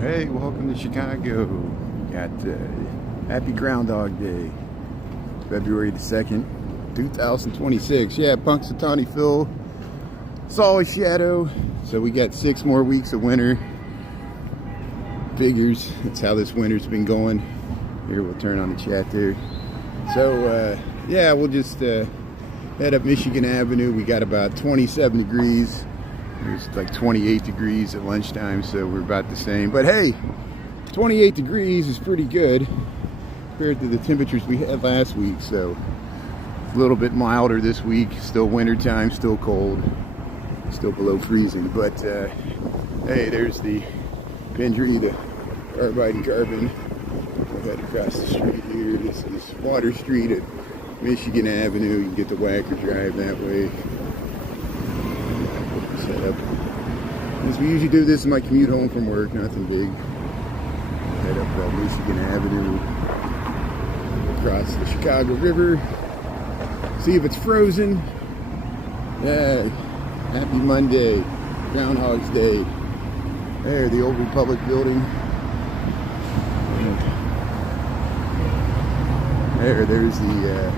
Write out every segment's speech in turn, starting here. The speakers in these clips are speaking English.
Hey, welcome to Chicago. We got Happy Groundhog Day, February the 2nd, 2026. Yeah, Punxsutawney Phil. It's all a shadow. So we got 6 more weeks of winter. Figures. That's how this winter's been going. Here, we'll turn on the chat there. So, yeah, we'll just head up Michigan Avenue. We got about 27 degrees. It's like 28 degrees at lunchtime, so we're about the same. But hey, 28 degrees is pretty good compared to the temperatures we had last week. So a little bit milder this week. Still wintertime, still cold, still below freezing. But hey, there's the Pendry, the Carbide and Carbon. We'll head across the street here. This is Water Street at Michigan Avenue. You can get the Wacker Drive that way. Up. As we usually do, this is my commute home from work, nothing big. Head up Michigan Avenue, across the Chicago River, see if it's frozen. Yeah, happy Monday, Groundhog's Day. There, the Old Republic building. There's the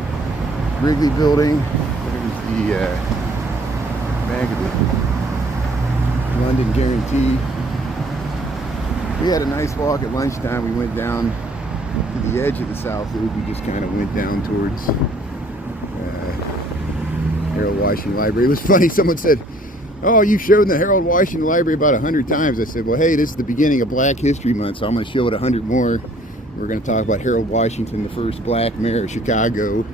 Wrigley building. There's the Bank of the London Guarantee. We had a nice walk at lunchtime. We went down to the edge of the South Loop. We just kind of went down towards Harold Washington Library. It was funny. Someone said, "Oh, you showed in the Harold Washington Library about 100 times." I said, "Well, hey, this is the beginning of Black History Month, so I'm going to show it 100 more. We're going to talk about Harold Washington, the first black mayor of Chicago,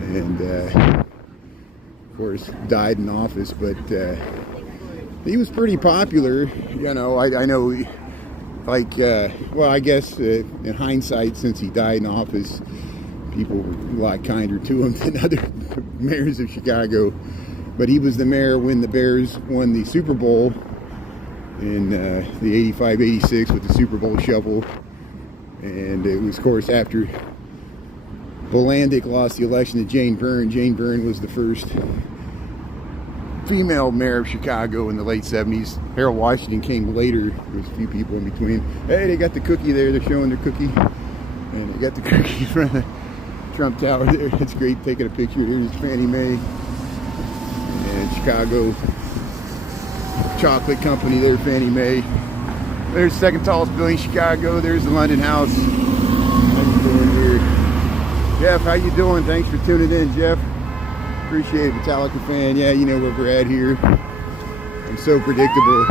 and of course, died in office, but he was pretty popular. You know, I know, like, well, I guess in hindsight, since he died in office, people were a lot kinder to him than other mayors of Chicago. But he was the mayor when the Bears won the Super Bowl in the 85-86 with the Super Bowl shovel. And it was, of course, after Bolandic lost the election to Jane Byrne. Jane Byrne was the first female mayor of Chicago in the late 70s. Harold Washington came later. There was a few people in between. Hey, they got the cookie there. They're showing their cookie. And they got the cookie in front of the Trump Tower there. That's great. Taking a picture. Here's Fannie Mae. And Chicago Chocolate Company there, Fannie Mae. There's the second tallest building in Chicago. There's the London House. How you doing here? Jeff, how you doing? Thanks for tuning in, Jeff. Appreciate it, Metallica fan. Yeah, you know where we're at here. I'm so predictable.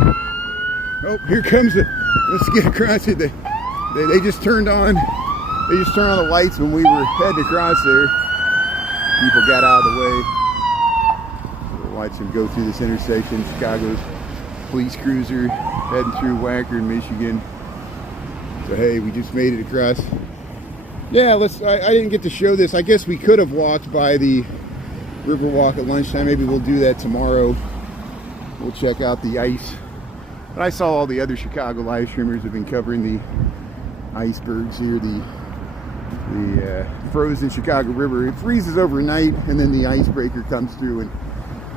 Oh, here comes the. Let's get across it. They just turned on. They just turned on the lights when we were heading across there. People got out of the way. We'll watch them go through this intersection. Chicago's police cruiser heading through Wacker, Michigan. So hey, we just made it across. Yeah, I didn't get to show this. I guess we could have walked by the Riverwalk at lunchtime. Maybe we'll do that tomorrow. We'll check out the ice. But I saw all the other Chicago live streamers have been covering the icebergs here, the frozen Chicago River. It freezes overnight, and then the icebreaker comes through and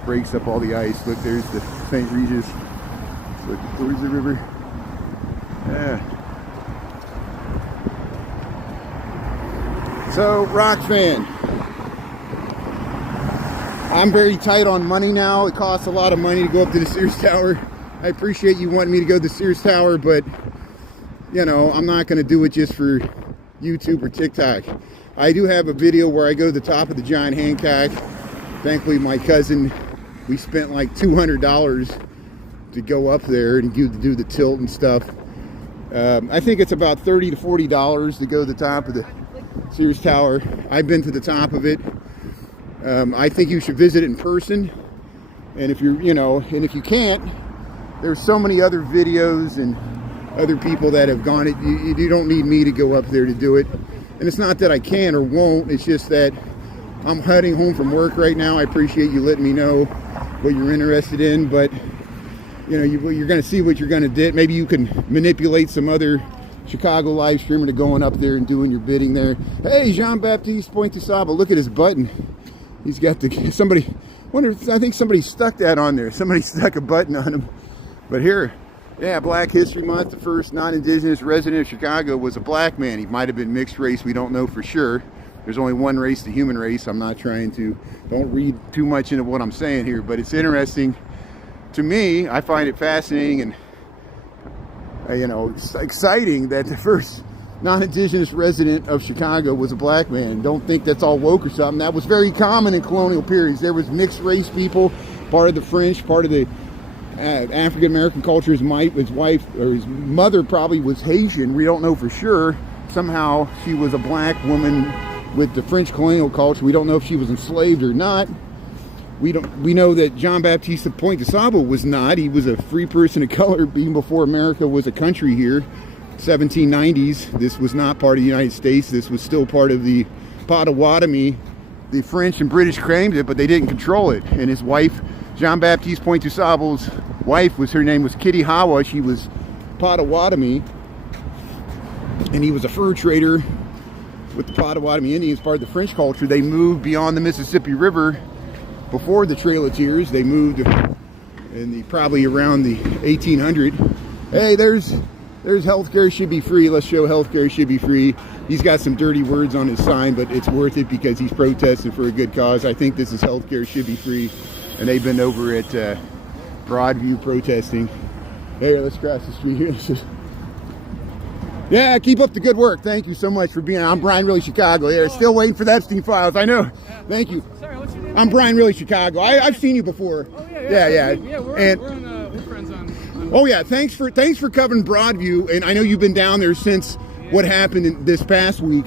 breaks up all the ice. Look, there's the St. Regis. Look towards the river. Yeah. So, rock fan. I'm very tight on money now. It costs a lot of money to go up to the Sears Tower. I appreciate you wanting me to go to the Sears Tower, but, you know, I'm not going to do it just for YouTube or TikTok. I do have a video where I go to the top of the John Hancock. Thankfully, my cousin, we spent like $200 to go up there and do the tilt and stuff. I think it's about $30 to $40 to go to the top of the Sears Tower. I've been to the top of it. I think you should visit it in person. And if you're, you know, and if you can't, there's so many other videos and other people that have gone it. You don't need me to go up there to do it. And it's not that I can or won't. It's just that I'm heading home from work right now. I appreciate you letting me know what you're interested in, but you know, you're going to see what you're going to do. Maybe you can manipulate some other Chicago live streamer to going up there and doing your bidding there. Hey, Jean-Baptiste Pointe-Sable, look at his button. He's got the, somebody, I think somebody stuck that on there. Somebody stuck a button on him. But here, Yeah, Black History Month, the first non-indigenous resident of Chicago was a black man. He might have been mixed race, we don't know for sure. There's only one race, the human race. I'm not trying to, don't read too much into what I'm saying here, but it's interesting to me. I find it fascinating and, you know, exciting that the first non-indigenous resident of Chicago was a black man. Don't think that's all woke or something. That was very common in colonial periods. There was mixed race people, part of the French, part of the African American culture. His wife or his mother probably was Haitian. We don't know for sure. Somehow she was a black woman with the French colonial culture. We don't know if she was enslaved or not. We know that John Baptiste of Point de Sable was not. He was a free person of color even before America was a country here. 1790s. This was not part of the United States. This was still part of the Potawatomi. The French and British claimed it, but they didn't control it. And his wife, John Baptiste Point de Sable's wife, her name was Kitty Hawa. She was Potawatomi, and he was a fur trader with the Potawatomi Indians, part of the French culture. They moved beyond the Mississippi River before the Trail of Tears. They moved in probably around the 1800. Hey, there's healthcare should be free. Let's show healthcare should be free. He's got some dirty words on his sign, but it's worth it because he's protesting for a good cause. I think this is healthcare should be free. And they've been over at Broadview protesting. Hey, let's cross the street here. Yeah, keep up the good work. Thank you so much for being. I'm Brian Really Chicago. Yeah, still waiting for the Epstein files. I know. Thank you. Sorry, what's your name? I'm Brian Really Chicago. I've seen you before. Oh yeah. Yeah, We're friends on. Oh yeah, thanks for covering Broadview. And I know you've been down there since what happened this past week.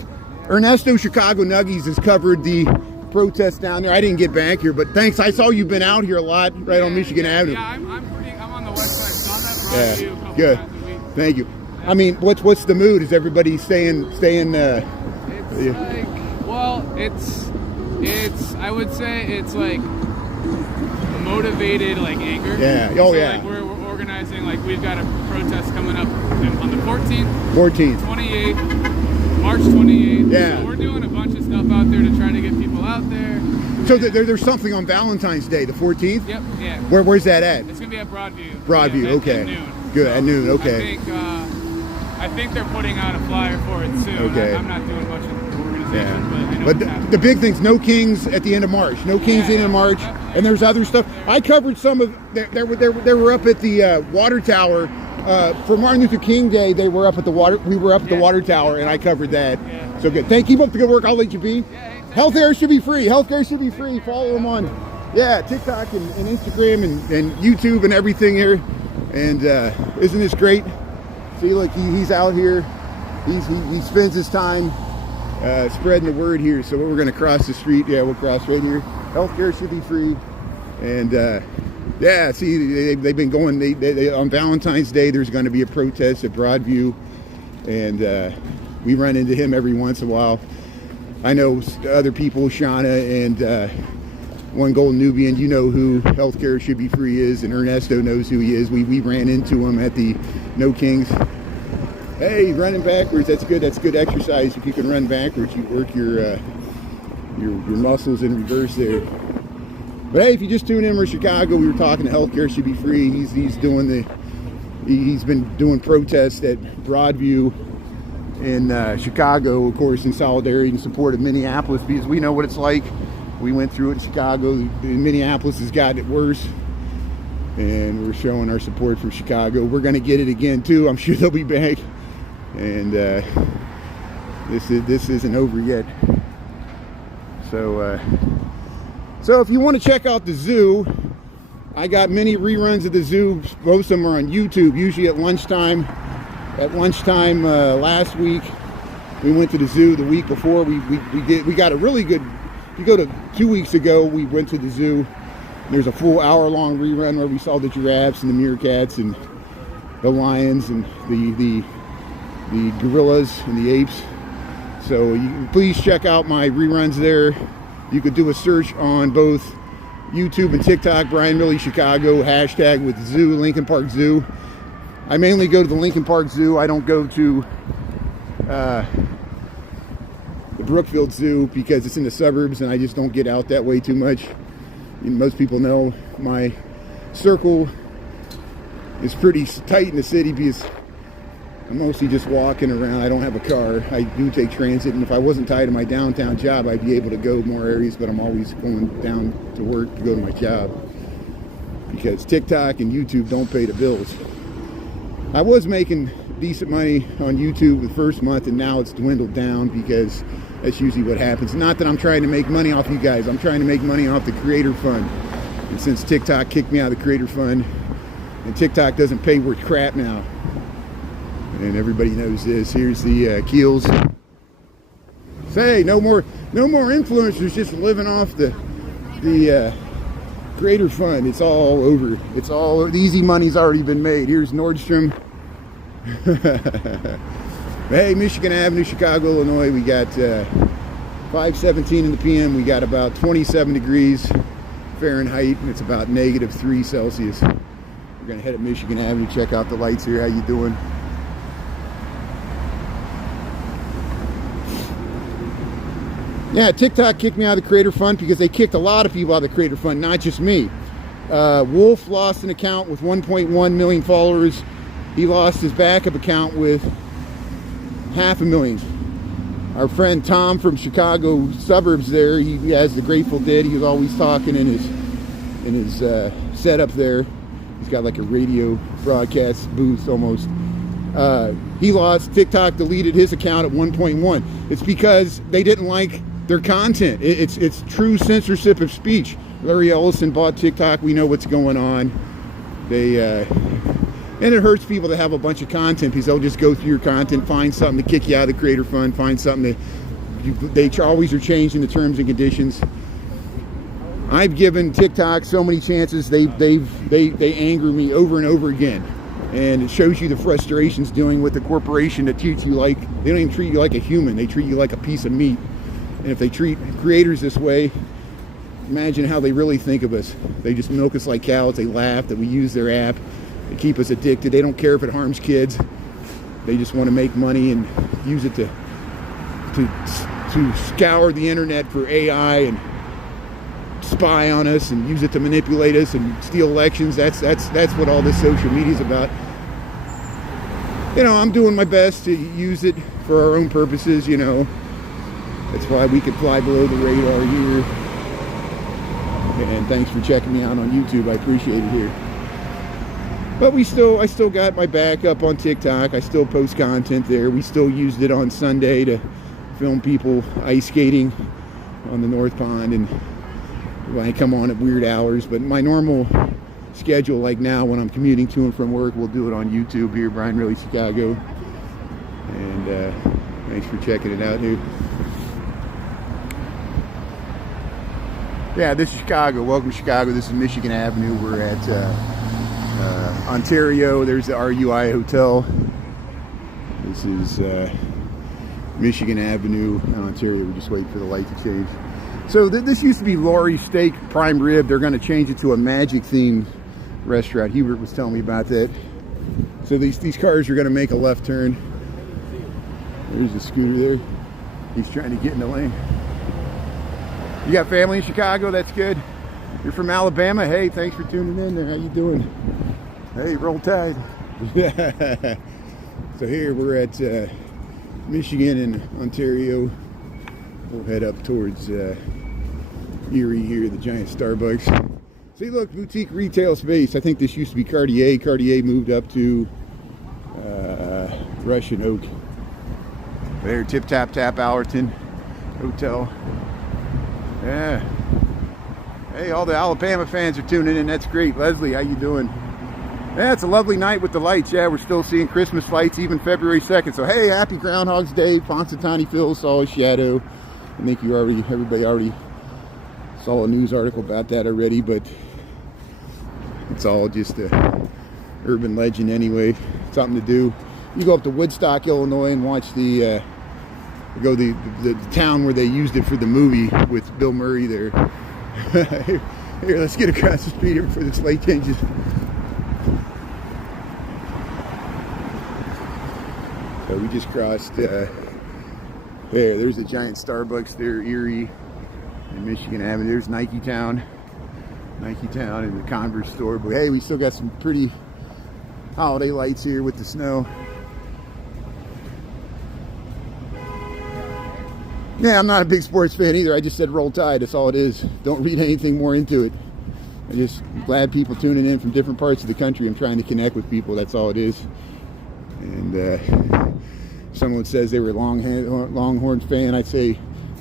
Ernesto Chicago Nuggies has covered the protest down there. I didn't get back here, but thanks. I saw you've been out here a lot, right on Michigan Avenue. Yeah, I'm on the west side. So I'm at Broadview a couple good. times a week. Thank you. I mean, what's the mood? Is everybody staying? It's like, well, it's. I would say it's like motivated, like anger. Yeah. So, like we're organizing. Like we've got a protest coming up on the 14th. 28th. March 28th. Yeah. So we're doing a bunch of stuff out there to try to get people out there. So there's something on Valentine's Day, the 14th? Yep, yeah. Where's that at? It's going to be at Broadview. Broadview, yeah, okay. At noon. Good, so at noon, okay. I think they're putting out a flyer for it soon. Okay. I'm not doing much of the organization, but I know But the big thing's no Kings at the end of March. No Kings at the end of March. And there's other stuff. I covered some of, they were up at the water tower. For Martin Luther King Day, we were up at the water tower, and I covered that. Yeah. So good. Keep up the good work. I'll let you be. Healthcare should be free. Healthcare should be free. Follow them on, TikTok and Instagram and YouTube and everything here. And isn't this great? See, look, he's out here. He spends his time spreading the word here. So we're going to cross the street. Yeah, we'll cross right here. Healthcare should be free. And see, they've been going. They on Valentine's Day, there's going to be a protest at Broadview, and we run into him every once in a while. I know other people, Shauna and one Golden Nubian. You know who healthcare should be free is, and Ernesto knows who he is. We ran into him at the No Kings. Hey, he's running backwards. That's good. That's good exercise. If you can run backwards, you work your muscles in reverse there. But hey, if you just tune in, we're Chicago. We were talking to healthcare should be free. He's been doing protests at Broadview in Chicago, of course, in solidarity and support of Minneapolis, because we know what it's like. We went through it in Chicago. Minneapolis has gotten it worse, and we're showing our support for Chicago. We're going to get it again too. I'm sure they'll be back, and this isn't over yet. So if you want to check out the zoo, I got many reruns of the zoo. Most of them are on YouTube, usually at lunchtime. At lunchtime last week, we went to the zoo. The week before, we got a really good. If you go to 2 weeks ago, we went to the zoo. There's a full hour-long rerun where we saw the giraffes and the meerkats and the lions and the gorillas and the apes. So please check out my reruns there. You could do a search on both YouTube and TikTok, Brian Really Chicago, hashtag with zoo, Lincoln Park Zoo. I mainly go to the Lincoln Park Zoo. I don't go to the Brookfield Zoo because it's in the suburbs and I just don't get out that way too much. Most people know my circle It's pretty tight in the city because I'm mostly just walking around. I don't have a car. I do take transit, and if I wasn't tied to my downtown job, I'd be able to go more areas, but I'm always going down to work to go to my job because TikTok and YouTube don't pay the bills. I was making decent money on YouTube the first month, and now it's dwindled down because that's usually what happens. Not that I'm trying to make money off you guys. I'm trying to make money off the creator fund. And since TikTok kicked me out of the creator fund, and TikTok doesn't pay worth crap now, and everybody knows this. Here's the Keels. Say no more influencers just living off the creator fund. It's all over. It's all the easy money's already been made. Here's Nordstrom. Hey, Michigan Avenue, Chicago, Illinois. We got 5:17 in the PM. We got about 27 degrees Fahrenheit, and it's about -3 Celsius. We're gonna head up Michigan Avenue, check out the lights here. How you doing? Yeah, TikTok kicked me out of the creator fund because they kicked a lot of people out of the creator fund, not just me. Wolf lost an account with 1.1 million followers. He lost his backup account with 500,000. Our friend Tom from Chicago suburbs there, he has the Grateful Dead. He was always talking in his setup there. He's got like a radio broadcast booth almost. He lost. TikTok deleted his account at 1.1. It's because they didn't like their content. It's true censorship of speech. Larry Ellison bought TikTok. We know what's going on. And it hurts people to have a bunch of content because they'll just go through your content, find something to kick you out of the creator fund, find something that they always are changing the terms and conditions. I've given TikTok so many chances. They anger me over and over again. And it shows you the frustrations dealing with the corporation that treats you like, they don't even treat you like a human. They treat you like a piece of meat. And if they treat creators this way, imagine how they really think of us. They just milk us like cows. They laugh that we use their app. They keep us addicted. They don't care if it harms kids. They just want to make money and use it to scour the internet for AI and spy on us and use it to manipulate us and steal elections. That's what all this social media is about. You know, I'm doing my best to use it for our own purposes, you know. That's why we could fly below the radar here. And thanks for checking me out on YouTube. I appreciate it here. But I still got my back up on TikTok. I still post content there. We still used it on Sunday to film people ice skating on the North Pond, and I come on at weird hours. But my normal schedule, like now when I'm commuting to and from work, we'll do it on YouTube here, Brian Riley, Chicago. And thanks for checking it out here. Yeah, this is Chicago. Welcome to Chicago. This is Michigan Avenue. We're at Ontario. There's the RUI Hotel. This is Michigan Avenue in Ontario. We're just waiting for the light to change. So this used to be Laurie's Steak Prime Rib. They're going to change it to a magic themed restaurant. Hubert was telling me about that. So these cars are going to make a left turn. There's a scooter there. He's trying to get in the lane. You got family in Chicago? That's good. You're from Alabama? Hey, thanks for tuning in there. How you doing? Hey, roll tide. So here we're at Michigan and Ontario. We'll head up towards Erie here, the giant Starbucks. See, look, boutique retail space. I think this used to be Cartier. Cartier moved up to Russian Oak. There, Tip Tap Tap Allerton Hotel. Yeah. Hey, all the Alabama fans are tuning in. That's great. Leslie, how you doing? Yeah, it's a lovely night with the lights. Yeah, we're still seeing Christmas lights even February 2nd. So, hey, happy Groundhog's Day. Ponce Phil saw a shadow. I think everybody already saw a news article about that already, but it's all just a urban legend anyway. Something to do. You go up to Woodstock, Illinois, and watch the town where they used it for the movie with Bill Murray there. Here, let's get across the street here before this light changes. So we just crossed there's a giant Starbucks there, Erie and Michigan Avenue. There's Nike Town and the Converse store. But hey, we still got some pretty holiday lights here with the snow. Yeah, I'm not a big sports fan either. I just said roll tide. That's all it is. Don't read anything more into it. I'm just glad people tuning in from different parts of the country. I'm trying to connect with people. That's all it is. And someone says they were a Longhorns fan. I'd say,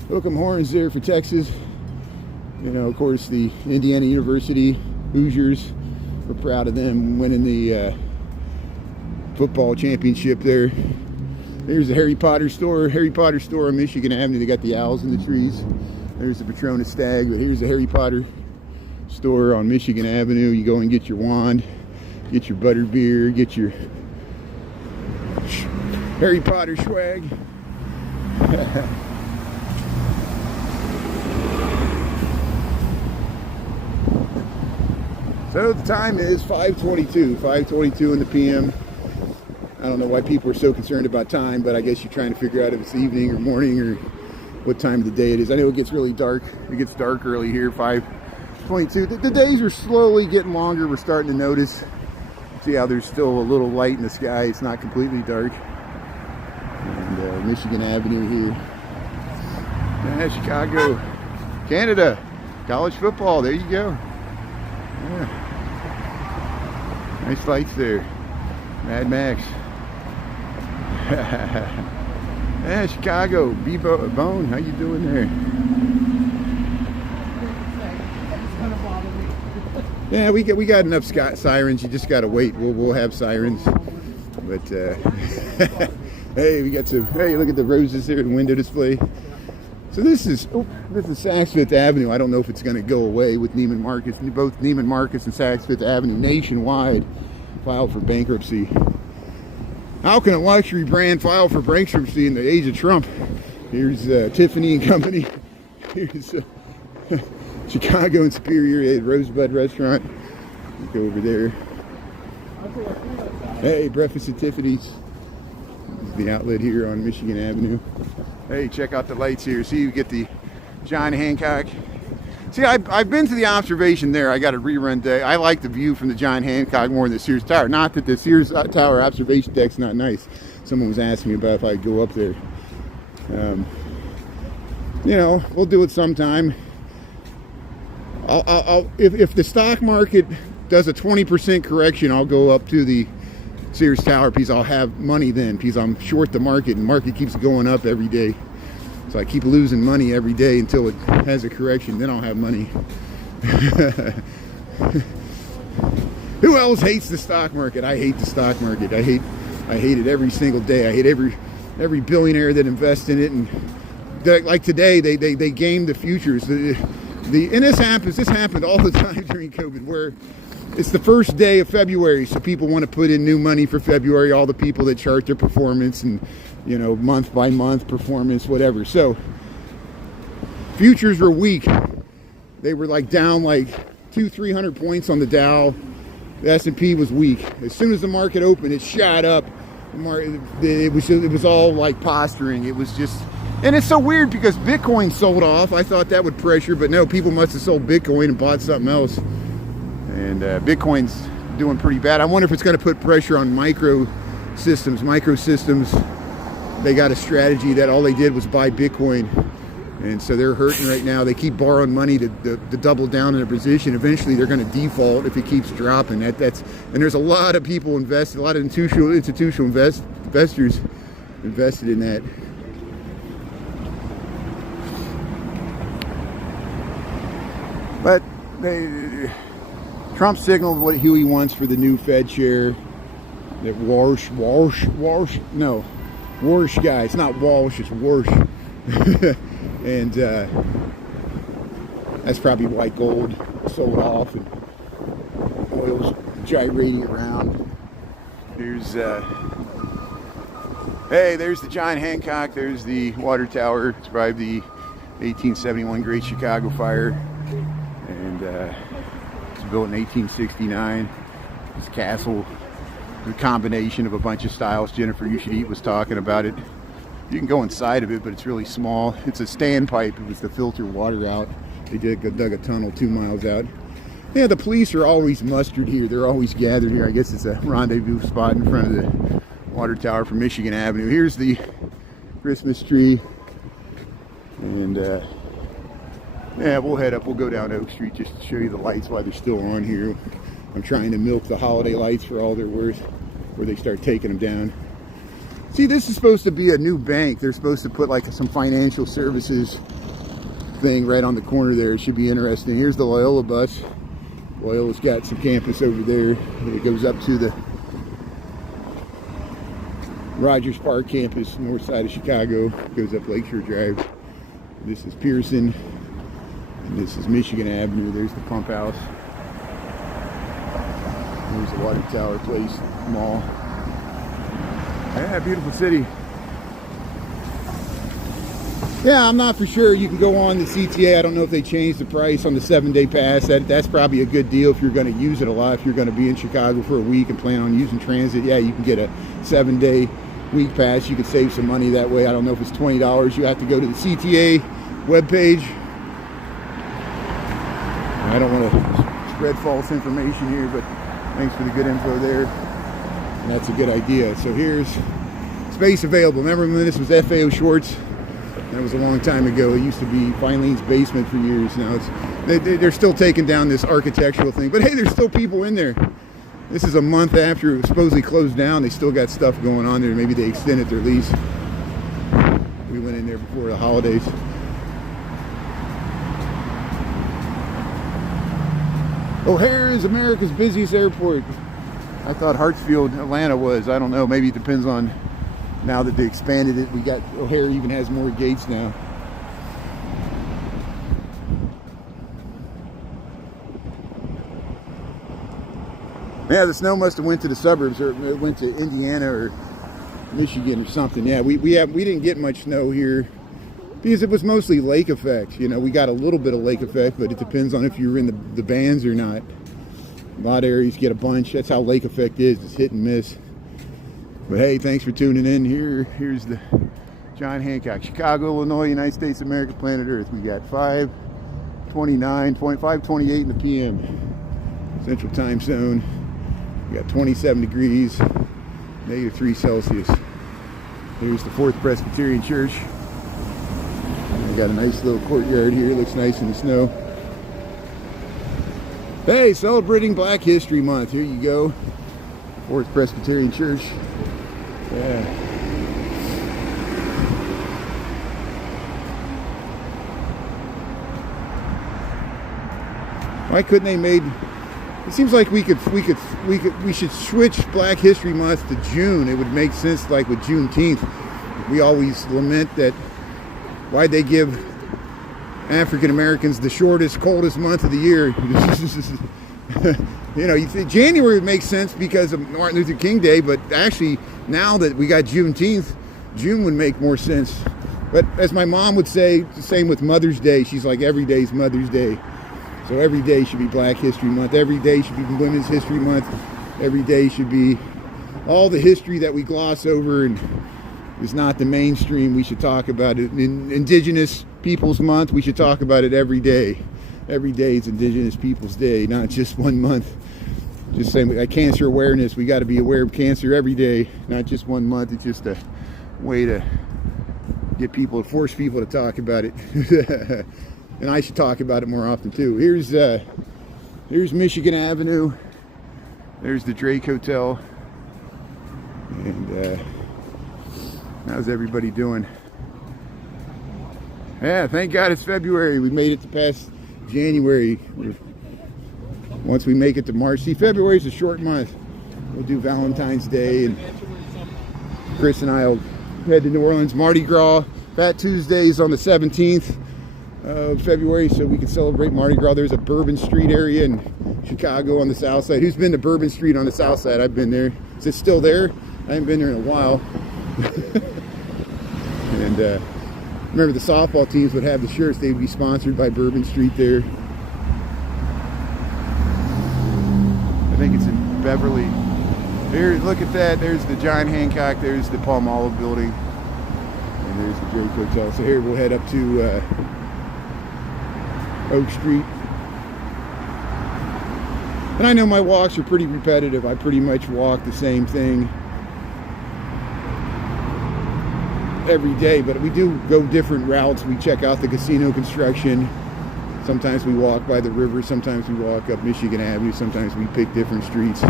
hook 'em horns there for Texas. You know, of course, the Indiana University Hoosiers. We're proud of them winning the football championship there. There's the Harry Potter store on Michigan Avenue. They got the owls in the trees. There's the Patronus stag, but here's the Harry Potter store on Michigan Avenue. You go and get your wand, get your butter beer, get your Harry Potter swag. So the time is 5:22 in the PM. I don't know why people are so concerned about time, but I guess you're trying to figure out if it's evening or morning or what time of the day it is. I know it gets really dark. It gets dark early here, 5:22. The days are slowly getting longer. We're starting to notice. See how there's still a little light in the sky. It's not completely dark. And Michigan Avenue here. Yeah, Chicago, Canada, college football. There you go. Yeah. Nice lights there. Mad Max. Yeah, Chicago, B-Bone, how you doing there? Yeah, we got enough sirens. You just gotta wait. We'll have sirens. But hey, we got some. Hey, look at the roses there in the window display. So this is Saks Fifth Avenue. I don't know if it's going to go away with Neiman Marcus. Both Neiman Marcus and Saks Fifth Avenue nationwide filed for bankruptcy. How can a luxury brand file for bankruptcy in the age of Trump? Here's Tiffany and Company. Here's Chicago and Superior, Rosebud Restaurant. Go over there. Hey, breakfast at Tiffany's. This is the outlet here on Michigan Avenue. Hey, check out the lights here. See, you get the John Hancock. See, I've been to the observation there. I got a rerun day. I like the view from the John Hancock more than the Sears Tower. Not that the Sears Tower observation deck's not nice. Someone was asking me about if I'd go up there. You know, we'll do it sometime. If the stock market does a 20% correction, I'll go up to the Sears Tower because I'll have money then, because I'm short the market and the market keeps going up every day. So I keep losing money every day until it has a correction, then I'll have money. Who else hates the stock market? I hate the stock market. I hate it every single day. I hate every billionaire that invests in it. And like today, they game the futures. And this happened all the time during COVID, where it's the first day of February, so people want to put in new money for February, all the people that chart their performance and, you know, month by month performance, whatever. So futures were weak. They were like down like 200-300 points on the Dow. The S&P was weak. As soon as the market opened, it shot up. It was all like posturing. It was just, and it's so weird because Bitcoin sold off. I thought that would pressure, but no, people must have sold Bitcoin and bought something else. And Bitcoin's doing pretty bad. I wonder if it's going to put pressure on microsystems. They got a strategy that all they did was buy Bitcoin. And so they're hurting right now. They keep borrowing money to double down in a position. Eventually they're going to default if it keeps dropping. And there's a lot of people invested, a lot of institutional investors invested in that. But Trump signaled who he wants for the new Fed chair. That Warsh guy. It's not Walsh, it's Warsh. And that's probably why gold sold off and oil's gyrating around. There's the John Hancock. There's the water tower. It's probably the 1871 Great Chicago Fire. And it's built in 1869. This castle, the combination of a bunch of styles. Jennifer You Should Eat was talking about it. You can go inside of it, but it's really small. It's a standpipe. It was to filter water out. They dug a tunnel 2 miles out. Yeah, the police are always mustered here. They're always gathered here. I guess it's a rendezvous spot in front of the water tower for Michigan Avenue. Here's the Christmas tree. And yeah, we'll head up. We'll go down Oak Street just to show you the lights while they're still on here. I'm trying to milk the holiday lights for all they're worth before they start taking them down. See, this is supposed to be a new bank. They're supposed to put like some financial services thing right on the corner there. It should be interesting. Here's the Loyola bus. Loyola's got some campus over there. It goes up to the Rogers Park campus, north side of Chicago. Goes up Lakeshore Drive. This is Pearson. And this is Michigan Avenue. There's the pump house. There's the water tower place, mall. Yeah, beautiful city. Yeah, I'm not for sure. You can go on the CTA. I don't know if they changed the price on the 7-day pass. That's probably a good deal if you're going to use it a lot. If you're going to be in Chicago for a week and plan on using transit, yeah, you can get a 7-day week pass. You could save some money that way. I don't know if it's $20. You have to go to the CTA webpage. I don't want to spread false information here, but thanks for the good info there. And that's a good idea. So here's space available. Remember when this was FAO Schwartz? That was a long time ago. It used to be Filene's basement for years. Now they're still taking down this architectural thing. But hey, there's still people in there. This is a month after it was supposedly closed down. They still got stuff going on there. Maybe they extended their lease. We went in there before the holidays. O'Hare is America's busiest airport. I thought Hartsfield, Atlanta was. I don't know. Maybe it depends on now that they expanded it. We got O'Hare even has more gates now. Yeah, the snow must have went to the suburbs, or it went to Indiana or Michigan or something. Yeah, we didn't get much snow here because it was mostly lake effect. You know, we got a little bit of lake effect, but it depends on if you're in the bands or not. A lot of areas get a bunch. That's how lake effect is. It's hit and miss. But hey, thanks for tuning in. Here's the John Hancock, Chicago, Illinois, United States of America, planet Earth. We got 5:28 in the PM, Central Time Zone. We got 27 degrees, -3 Celsius. Here's the Fourth Presbyterian Church. We got a nice little courtyard here. Looks nice in the snow. Hey, celebrating Black History Month. Here you go. Fourth Presbyterian Church. Yeah. Why couldn't they made? It seems like we should switch Black History Month to June. It would make sense, like with Juneteenth. We always lament that why'd they give African Americans the shortest, coldest month of the year. You know, you think January would make sense because of Martin Luther King Day, but actually now that we got Juneteenth, June would make more sense. But as my mom would say, the same with Mother's Day. She's like, every day's Mother's Day. So every day should be Black History Month. Every day should be Women's History Month. Every day should be all the history that we gloss over and is not the mainstream. We should talk about it. In Indigenous Peoples Month, we should talk about it every day. Every day is Indigenous Peoples Day, not just one month. Just saying, like cancer awareness, we got to be aware of cancer every day, not just one month. It's just a way to get people, to force people to talk about it. And I should talk about it more often too. Here's Michigan Avenue. There's the Drake Hotel. And how's everybody doing? Yeah, thank God it's February. We made it to past January. Once we make it to March. See, February's a short month. We'll do Valentine's Day, and Chris and I will head to New Orleans. Mardi Gras, Fat Tuesdays on the 17th of February, so we can celebrate Mardi Gras. There's a Bourbon Street area in Chicago on the south side. Who's been to Bourbon Street on the south side? I've been there. Is it still there? I haven't been there in a while. And remember, the softball teams would have the shirts. They would be sponsored by Bourbon Street there. I think it's in Beverly. Here, look at that. There's the John Hancock. There's the Palmolive building. And there's the Drake Hotel. So here we'll head up to Oak Street. And I know my walks are pretty repetitive. I pretty much walk the same thing every day, but we do go different routes. We check out the casino construction. Sometimes we walk by the river, sometimes we walk up Michigan Avenue, sometimes we pick different streets.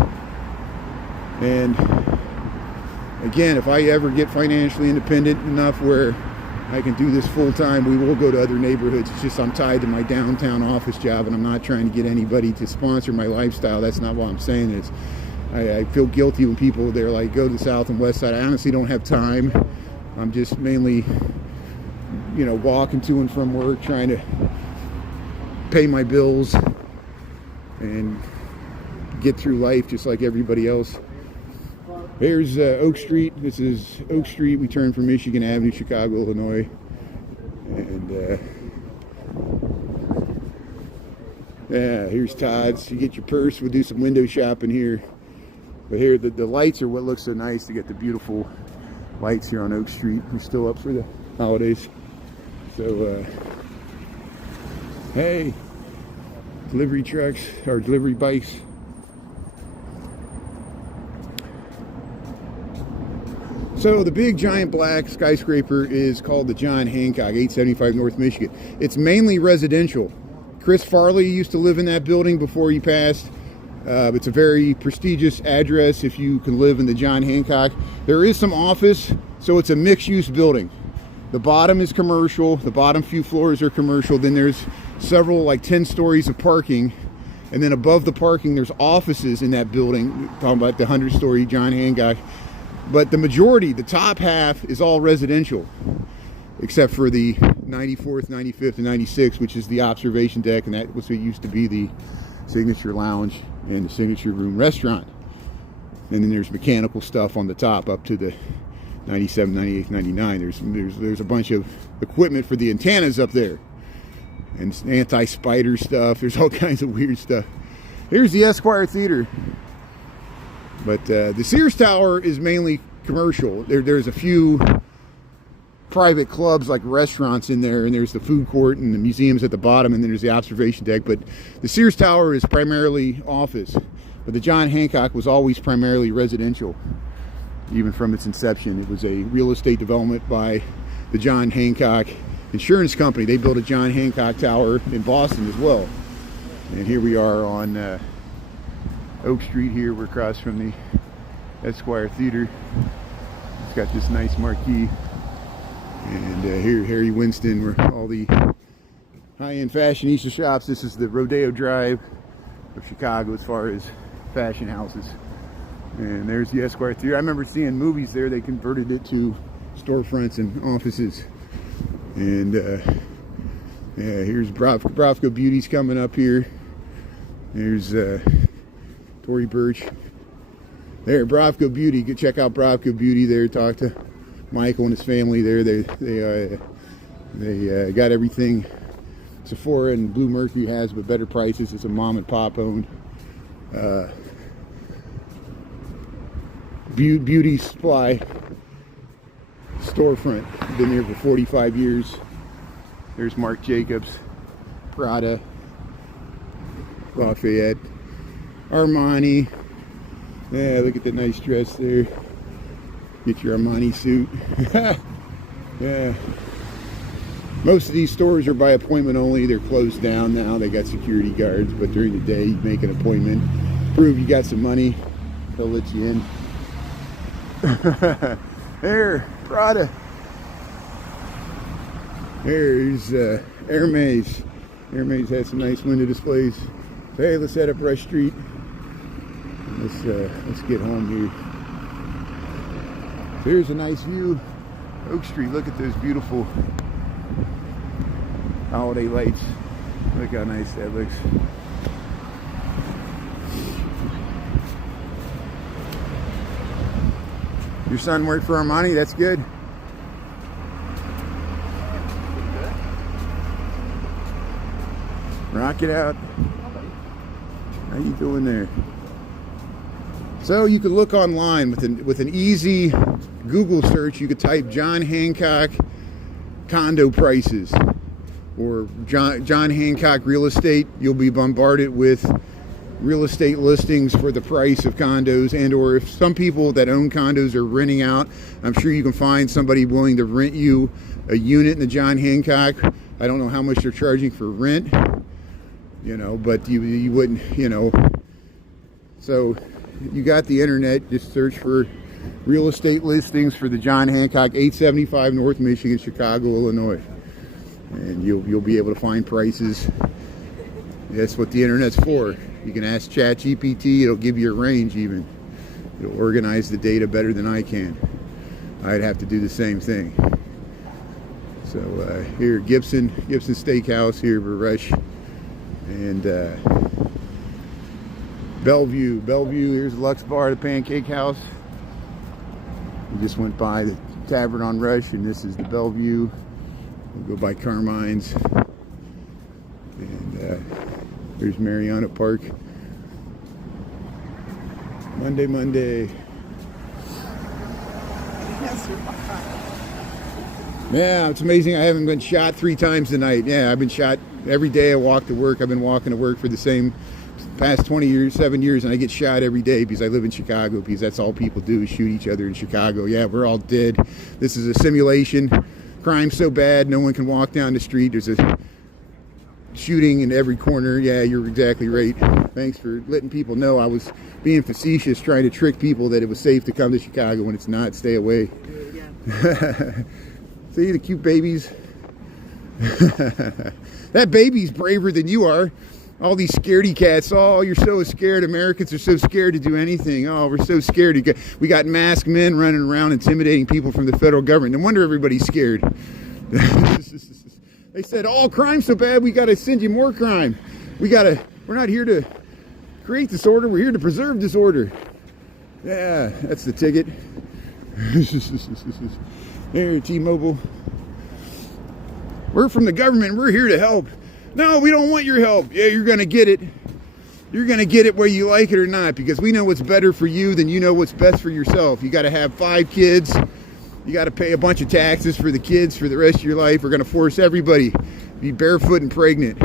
And again, if I ever get financially independent enough where I can do this full time, we will go to other neighborhoods. It's just I'm tied to my downtown office job, and I'm not trying to get anybody to sponsor my lifestyle. That's not what I'm saying. Is I feel guilty when people, they're like, go to the south and west side. I honestly don't have time. I'm just mainly, you know, walking to and from work, trying to pay my bills and get through life just like everybody else. Here's Oak Street. This is Oak Street. We turn from Michigan Avenue, Chicago, Illinois. And yeah, here's Todd's. You get your purse. We'll do some window shopping here. But here, the lights are what looks so nice. To get the beautiful lights here on Oak Street. We're still up for the holidays. So, hey, delivery trucks, or delivery bikes. So the big giant black skyscraper is called the John Hancock, 875 North Michigan. It's mainly residential. Chris Farley used to live in that building before he passed. It's a very prestigious address if you can live in the John Hancock. There is some office, so it's a mixed-use building. The bottom is commercial. The bottom few floors are commercial. Then there's several, like 10 stories of parking. And then above the parking, there's offices in that building. We're talking about the 100-story John Hancock. But the majority, the top half, is all residential, except for the 94th, 95th, and 96th, which is the observation deck, and that was what used to be the Signature Lounge and the Signature Room restaurant. And then there's mechanical stuff on the top up to the 97, 98, 99. There's a bunch of equipment for the antennas up there, and anti-spider stuff. There's all kinds of weird stuff. Here's the Esquire Theater. But the Sears Tower is mainly commercial. There's a few private clubs like restaurants in there, and there's the food court and the museums at the bottom, and then there's the observation deck. But the Sears Tower is primarily office. But the John Hancock was always primarily residential, even from its inception. It was a real estate development by the John Hancock Insurance Company. They built a John Hancock Tower in Boston as well. And here we are on Oak Street here. We're across from the Esquire Theater. It's got this nice marquee. And here, Harry Winston, where all the high-end fashionista shops. This is the Rodeo Drive of Chicago as far as fashion houses. And there's the Esquire Theater. I remember seeing movies there. They converted it to storefronts and offices. And yeah, here's Bravco Beauty's coming up here. There's Tory Burch. There, Bravco Beauty. Go check out Bravco Beauty there. Talk to Michael and his family there. They got everything Sephora and Blue Mercury has, but better prices. It's a mom and pop owned beauty supply storefront. Been there for 45 years. There's Marc Jacobs, Prada, Lafayette, Armani. Yeah, look at that nice dress there. Get your Armani suit. Yeah. Most of these stores are by appointment only. They're closed down now. They got security guards, but during the day, you make an appointment. Prove you got some money, they'll let you in. There, Prada. There's Hermes. Hermes has some nice window displays. So, hey, let's head up Rush Street. Let's get home here. So here's a nice view. Oak Street. Look at those beautiful holiday lights. Look how nice that looks. Your son worked for Armani. That's good. Rock it out. How you doing there? So you could look online with an easy Google search. You could type John Hancock condo prices or John Hancock real estate. You'll be bombarded with real estate listings for the price of condos, and or if some people that own condos are renting out, I'm sure you can find somebody willing to rent you a unit in the John Hancock. I don't know how much they're charging for rent, you know, but you wouldn't, you know. So you got the internet, just search for real estate listings for the John Hancock, 875 North Michigan, Chicago, Illinois. And you'll be able to find prices. That's what the internet's for. You can ask ChatGPT, it'll give you a range even. It'll organize the data better than I can. I'd have to do the same thing. So here, Gibson Steakhouse here for Rush. And Bellevue, here's Lux Bar, the Pancake House. We just went by the Tavern on Rush, and this is the Bellevue. We'll go by Carmine's. And there's Mariana Park. Monday. Yeah, it's amazing. I haven't been shot 3 times tonight. Yeah, I've been shot every day. I walk to work. I've been walking to work for the same past 7 years, and I get shot every day because I live in Chicago, because that's all people do is shoot each other in Chicago. Yeah, we're all dead. This is a simulation. Crime's so bad, no one can walk down the street. There's a shooting in every corner. Yeah, you're exactly right. Thanks for letting people know. I was being facetious, trying to trick people that it was safe to come to Chicago when it's not. Stay away. See the cute babies? That baby's braver than you are. All these scaredy cats. Oh, you're so scared. Americans are so scared to do anything. Oh, we're so scared. We got masked men running around intimidating people from the federal government. No wonder everybody's scared. They said, oh, crime's so bad, we got to send you more crime. We're not here to create disorder. We're here to preserve disorder. Yeah, that's the ticket. There, T-Mobile. We're from the government. We're here to help. No, we don't want your help. Yeah, you're going to get it. You're going to get it whether you like it or not, because we know what's better for you than you know what's best for yourself. You got to have 5 kids. You got to pay a bunch of taxes for the kids for the rest of your life. We're going to force everybody to be barefoot and pregnant.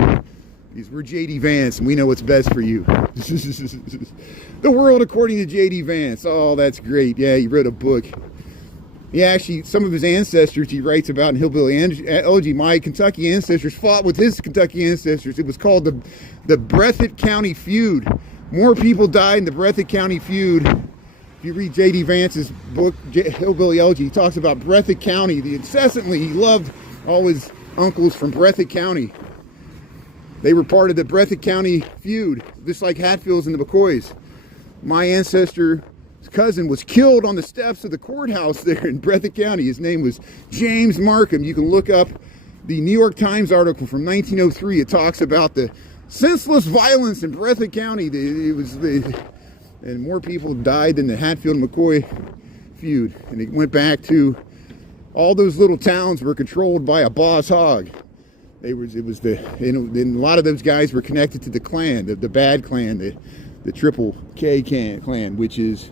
Because we're J.D. Vance and we know what's best for you. The world according to J.D. Vance. Oh, that's great. Yeah, he wrote a book. Yeah, actually, some of his ancestors he writes about in Hillbilly Elegy. My Kentucky ancestors fought with his Kentucky ancestors. It was called the Breathitt County Feud. More people died in the Breathitt County Feud. If you read J.D. Vance's book, Hillbilly Elegy, he talks about Breathitt County. Incessantly, he loved all his uncles from Breathitt County. They were part of the Breathitt County Feud, just like Hatfields and the McCoys. My ancestor cousin was killed on the steps of the courthouse there in Breathitt County. His name was James Markham. You can look up the New York Times article from 1903. It talks about the senseless violence in Breathitt County. And more people died than the Hatfield and McCoy feud. And it went back to all those little towns were controlled by a boss hog. And a lot of those guys were connected to the Klan, the bad Klan, the Triple K Klan, which is,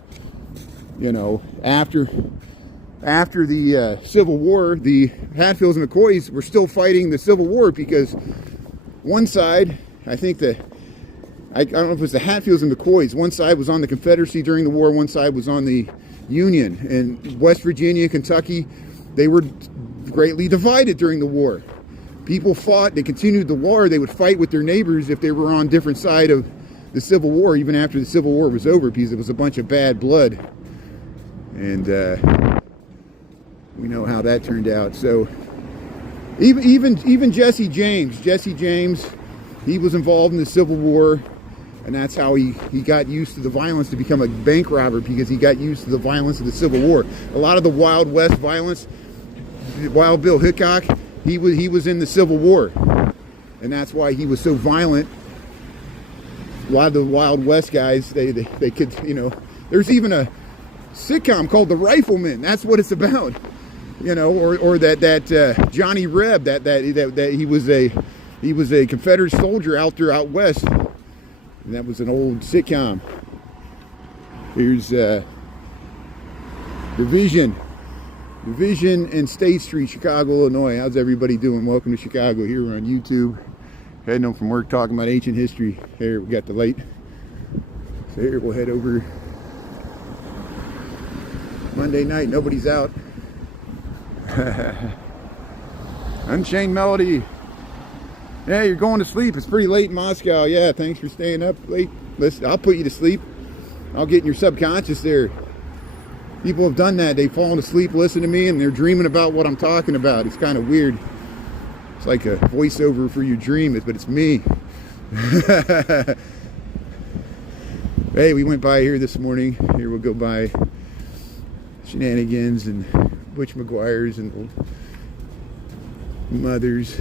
you know, after the Civil War, the Hatfields and McCoys were still fighting the Civil War, because one side, I don't know if it was the Hatfields and McCoys, one side was on the Confederacy during the war, one side was on the Union. And West Virginia, Kentucky, they were greatly divided during the war. People fought, they continued the war, they would fight with their neighbors if they were on different side of the Civil War, even after the Civil War was over, because it was a bunch of bad blood. And we know how that turned out. So even Jesse James, he was involved in the Civil War, and that's how he got used to the violence to become a bank robber, because he got used to the violence of the Civil War. A lot of the Wild West violence, Wild Bill Hickok, he was in the Civil War, and that's why he was so violent. A lot of the Wild West guys, they could, you know, there's even a sitcom called The Rifleman. That's what it's about, you know, or that Johnny Reb, that he was a Confederate soldier out west, and that was an old sitcom. Here's Division and State Street, Chicago, Illinois. How's everybody doing? Welcome to Chicago. Here we're on YouTube, heading home from work, talking about ancient history. Here we got the light So here we'll head over. Monday night, nobody's out. Unchained Melody. Yeah, you're going to sleep. It's pretty late in Moscow. Yeah, thanks for staying up late. Listen, I'll put you to sleep. I'll get in your subconscious there. People have done that. They've fallen asleep, listening to me, and they're dreaming about what I'm talking about. It's kind of weird. It's like a voiceover for your dream, but it's me. Hey, we went by here this morning. Here we'll go by Shenanigans and Butch McGuire's and Mother's.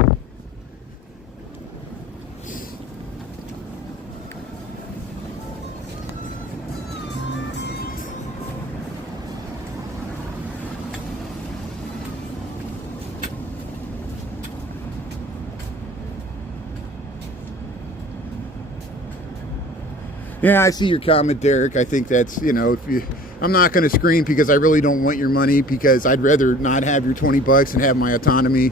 Yeah, I see your comment, Derek. I think that's, you know, I'm not going to scream because I really don't want your money, because I'd rather not have your $20 and have my autonomy.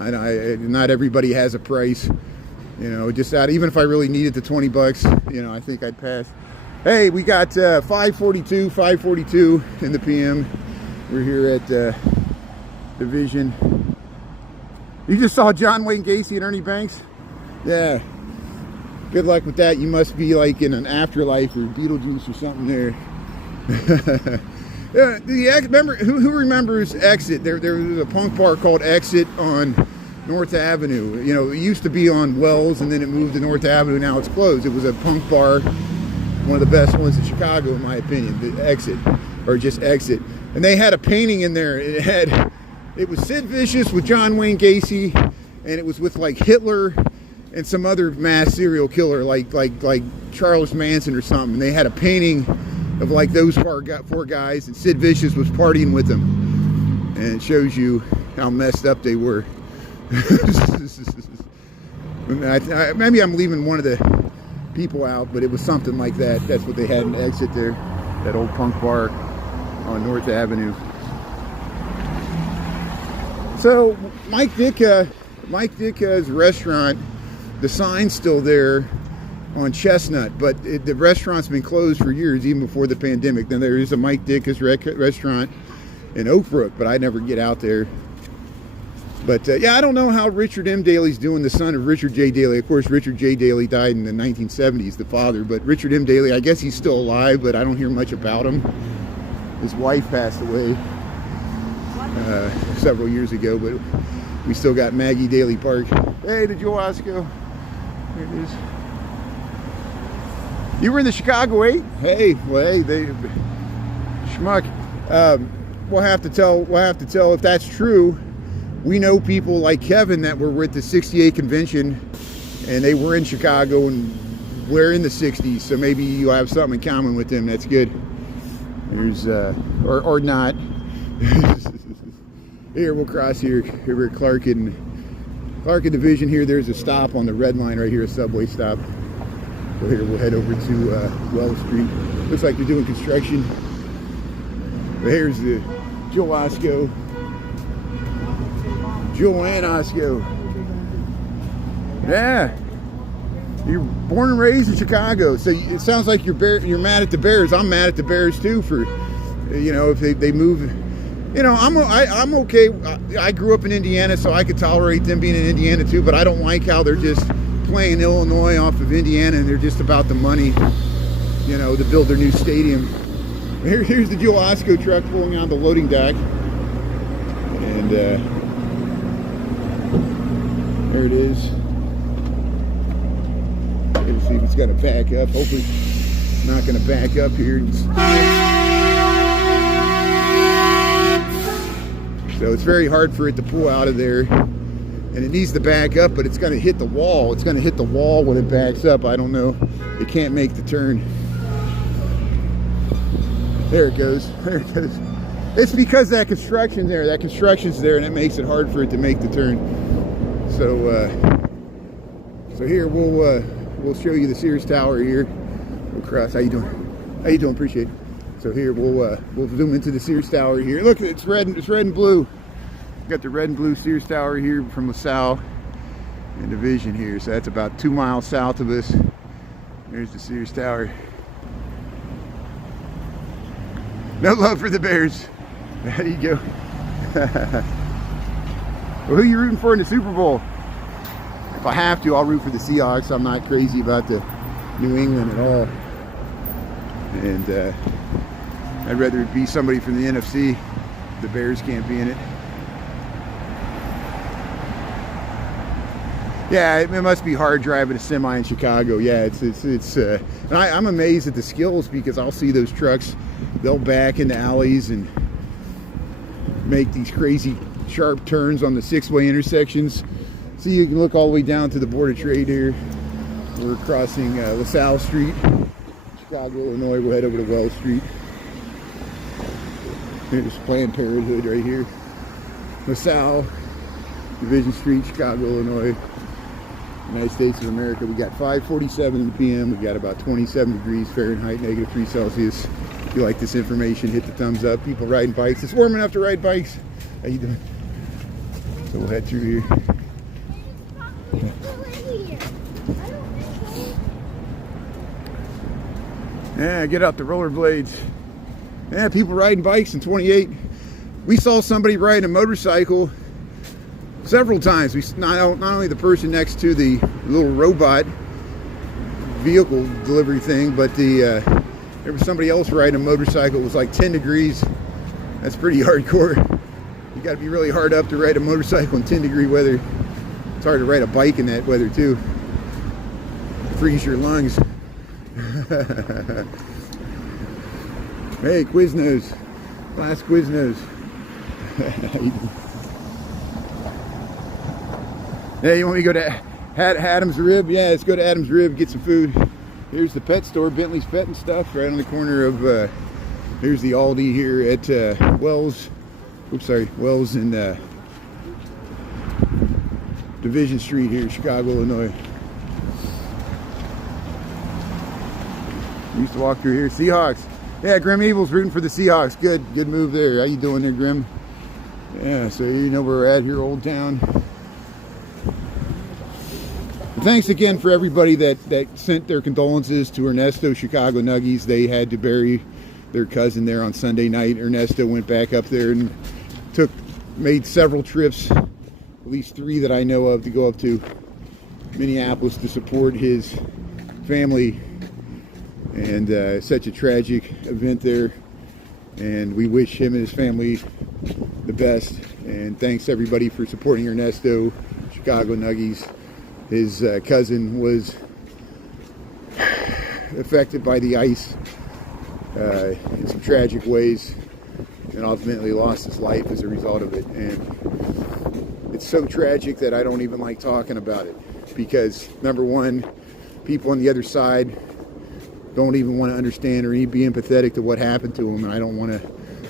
Not everybody has a price, you know, just out, even if I really needed the $20, you know, I think I'd pass. Hey, we got 5:42 in the PM. We're here at Division. You just saw John Wayne Gacy and Ernie Banks? Yeah. Good luck with that. You must be like in an afterlife or Beetlejuice or something there. Remember, who remembers Exit? There was a punk bar called Exit on North Avenue. You know, it used to be on Wells, and then it moved to North Avenue. Now it's closed. It was a punk bar, one of the best ones in Chicago, in my opinion. The Exit, or just Exit. And they had a painting in there. It was Sid Vicious with John Wayne Gacy, and it was with like Hitler and some other mass serial killer like Charles Manson or something. They had a painting of like those four guys, and Sid Vicious was partying with them. And it shows you how messed up they were. Maybe I'm leaving one of the people out, but it was something like that. That's what they had in Exit there, that old punk bar on North Avenue. So Mike Ditka's restaurant, the sign's still there on Chestnut, but the restaurant's been closed for years, even before the pandemic. Then there is a Mike Ditka's restaurant in Oak Brook, but I never get out there. But yeah, I don't know how Richard M. Daley's doing, the son of Richard J. Daley. Of course, Richard J. Daley died in the 1970s, the father, but Richard M. Daley, I guess he's still alive, but I don't hear much about him. His wife passed away several years ago, but we still got Maggie Daley Park. Hey, the Joe Osco. There it is. You were in the Chicago 8? Hey, well, hey, they schmuck. We'll have to tell if that's true. We know people like Kevin that were with the 68 convention, and they were in Chicago, and we're in the 60s, so maybe you have something in common with them. That's good. There's or not. Here, we'll cross here. Here we're at Clark and Division. Here, there's a stop on the red line right here, a subway stop. So here we'll head over to Wells Street. Looks like they're doing construction. But here's the Joe Osco. Joanne Osco. Yeah. You're born and raised in Chicago. So it sounds like you're mad at the Bears. I'm mad at the Bears too for, you know, if they move. You know, I'm okay. I grew up in Indiana, so I could tolerate them being in Indiana too, but I don't like how they're just playing Illinois off of Indiana, and they're just about the money, you know, to build their new stadium. Here's the Joe Osco truck pulling out the loading dock. And there it is. Let's see if it's going to back up. Hopefully it's not going to back up here. So it's very hard for it to pull out of there, and it needs to back up, but it's going to hit the wall. It's going to hit the wall when it backs up. I don't know. It can't make the turn. There it goes. There it goes. It's because that construction's there. That construction's there, and it makes it hard for it to make the turn. So, so here we'll show you the Sears Tower here. We'll cross. How you doing? How you doing? Appreciate it. So here we'll zoom into the Sears Tower here. Look, it's red and blue. Got the red and blue Sears Tower here from LaSalle and Division here. So that's about 2 miles south of us. There's the Sears Tower. No love for the Bears. There you go. Well, who are you rooting for in the Super Bowl? If I have to, I'll root for the Seahawks. I'm not crazy about the New England at all. And I'd rather it be somebody from the NFC. The Bears can't be in it. Yeah, it must be hard driving a semi in Chicago. Yeah, and I'm amazed at the skills, because I'll see those trucks, they'll back into alleys and make these crazy sharp turns on the 6-way intersections. See, you can look all the way down to the Board of Trade here. We're crossing LaSalle Street, Chicago, Illinois. We'll head over to Wells Street. There's Planned Parenthood right here. LaSalle, Division Street, Chicago, Illinois. United States of America. We got 5:47 in the p.m. We got about 27 degrees Fahrenheit, -3 Celsius. If you like this information, hit the thumbs up. People riding bikes. It's warm enough to ride bikes. How you doing? So we'll head through here. Yeah, get out the rollerblades. Yeah, people riding bikes in 28. We saw somebody riding a motorcycle several times. We not only the person next to the little robot vehicle delivery thing, but there was somebody else riding a motorcycle. It was like 10 degrees. That's pretty hardcore. You got to be really hard up to ride a motorcycle in 10-degree weather. It's hard to ride a bike in that weather too. Freeze your lungs. Hey, Quiznos. Last Quiznos. Hey, you want me to go to Adam's Rib? Yeah, let's go to Adam's Rib, get some food. Here's the pet store, Bentley's Pet and Stuff, right on the corner of, here's the Aldi here at Wells. Oops, sorry, Wells and Division Street here, Chicago, Illinois. Used to walk through here. Seahawks. Yeah, Grim Evil's rooting for the Seahawks. Good move there. How you doing there, Grim? Yeah, so you know where we're at here, Old Town. Thanks again for everybody that sent their condolences to Ernesto, Chicago Nuggies. They had to bury their cousin there on Sunday night. Ernesto went back up there and made several trips, at least 3 that I know of, to go up to Minneapolis to support his family. And such a tragic event there. And we wish him and his family the best. And thanks everybody for supporting Ernesto, Chicago Nuggies. His cousin was affected by the ice in some tragic ways, and ultimately lost his life as a result of it. And it's so tragic that I don't even like talking about it, because number one, people on the other side don't even want to understand or be empathetic to what happened to him, and I don't want to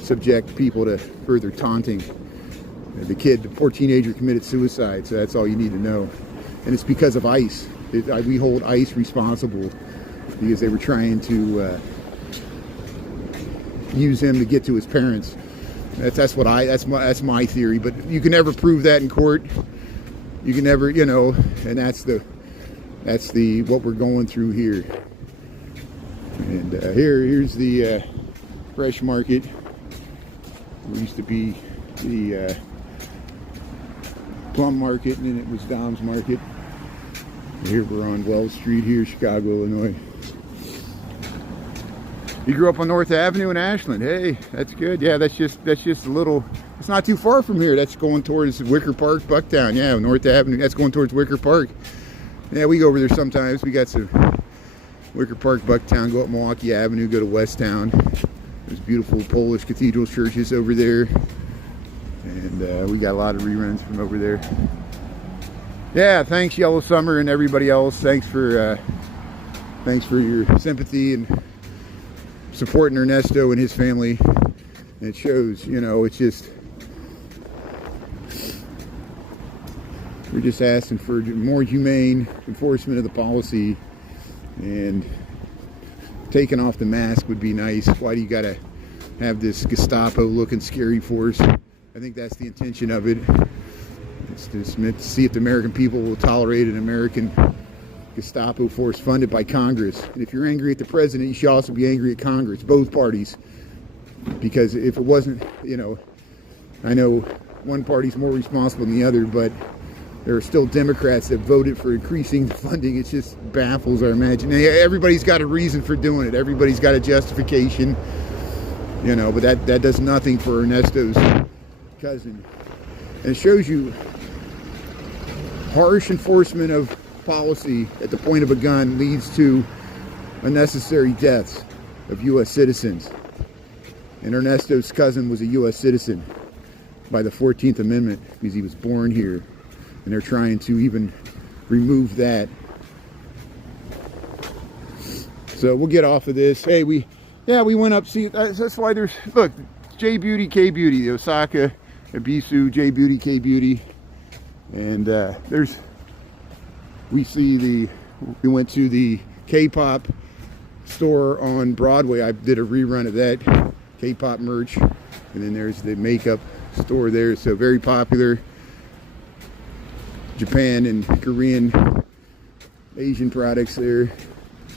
subject people to further taunting. The poor teenager committed suicide, so that's all you need to know. And it's because of ICE. We hold ICE responsible because they were trying to use him to get to his parents. That's my theory. But you can never prove that in court. You can never, and that's what we're going through here. And here's the fresh market. There used to be the Plum Market, and then it was Dom's Market. Here we're on Wells Street here, Chicago, Illinois. You grew up on North Avenue in Ashland. Hey, that's good. Yeah, that's just a little. It's not too far from here. That's going towards Wicker Park, Bucktown. Yeah, North Avenue. That's going towards Wicker Park. Yeah, we go over there sometimes. We got some Wicker Park, Bucktown. Go up Milwaukee Avenue. Go to Westtown. There's beautiful Polish cathedral churches over there. And we got a lot of reruns from over there. Yeah, thanks Yellow Summer and everybody else. Thanks for your sympathy and supporting Ernesto and his family. And it shows, it's just, we're just asking for more humane enforcement of the policy, and taking off the mask would be nice. Why do you gotta have this Gestapo looking scary force? I think that's the intention of it. It's just meant to see if the American people will tolerate an American Gestapo force funded by Congress. And if you're angry at the president, you should also be angry at Congress, both parties. Because if it wasn't, you know, I know one party's more responsible than the other, but there are still Democrats that voted for increasing the funding. It just baffles our imagination. Everybody's got a reason for doing it. Everybody's got a justification, you know, but that does nothing for Ernesto's cousin. And it shows you harsh enforcement of policy at the point of a gun leads to unnecessary deaths of U.S. citizens. And Ernesto's cousin was a U.S. citizen by the 14th Amendment because he was born here. And they're trying to even remove that. So we'll get off of this. Hey, we went up, see, that's why there's, look, J Beauty, K Beauty, the Osaka, Ebisu, J Beauty, K Beauty. And we went to the K-pop store on Broadway. I did a rerun of that K-pop merch. And then there's the makeup store there, so very popular. Japan and Korean, Asian products there.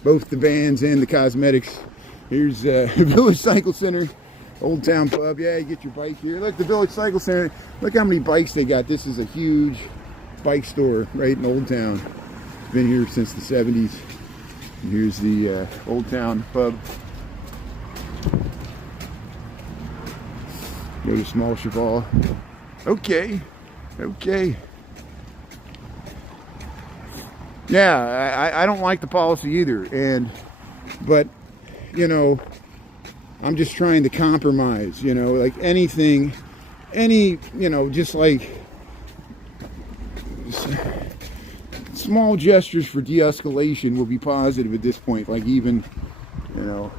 Both the bands and the cosmetics. Here's Village Cycle Center, Old Town Pub. Yeah, you get your bike here. Look, the Village Cycle Center. Look how many bikes they got. This is a huge bike store right in Old Town. It's been here since the 70s. And here's the Old Town Pub. Go to Small Cheval. Okay. Yeah, I don't like the policy either, but you know, I'm just trying to compromise, you know, like anything, you know, just like small gestures for de-escalation will be positive at this point, like even, you know,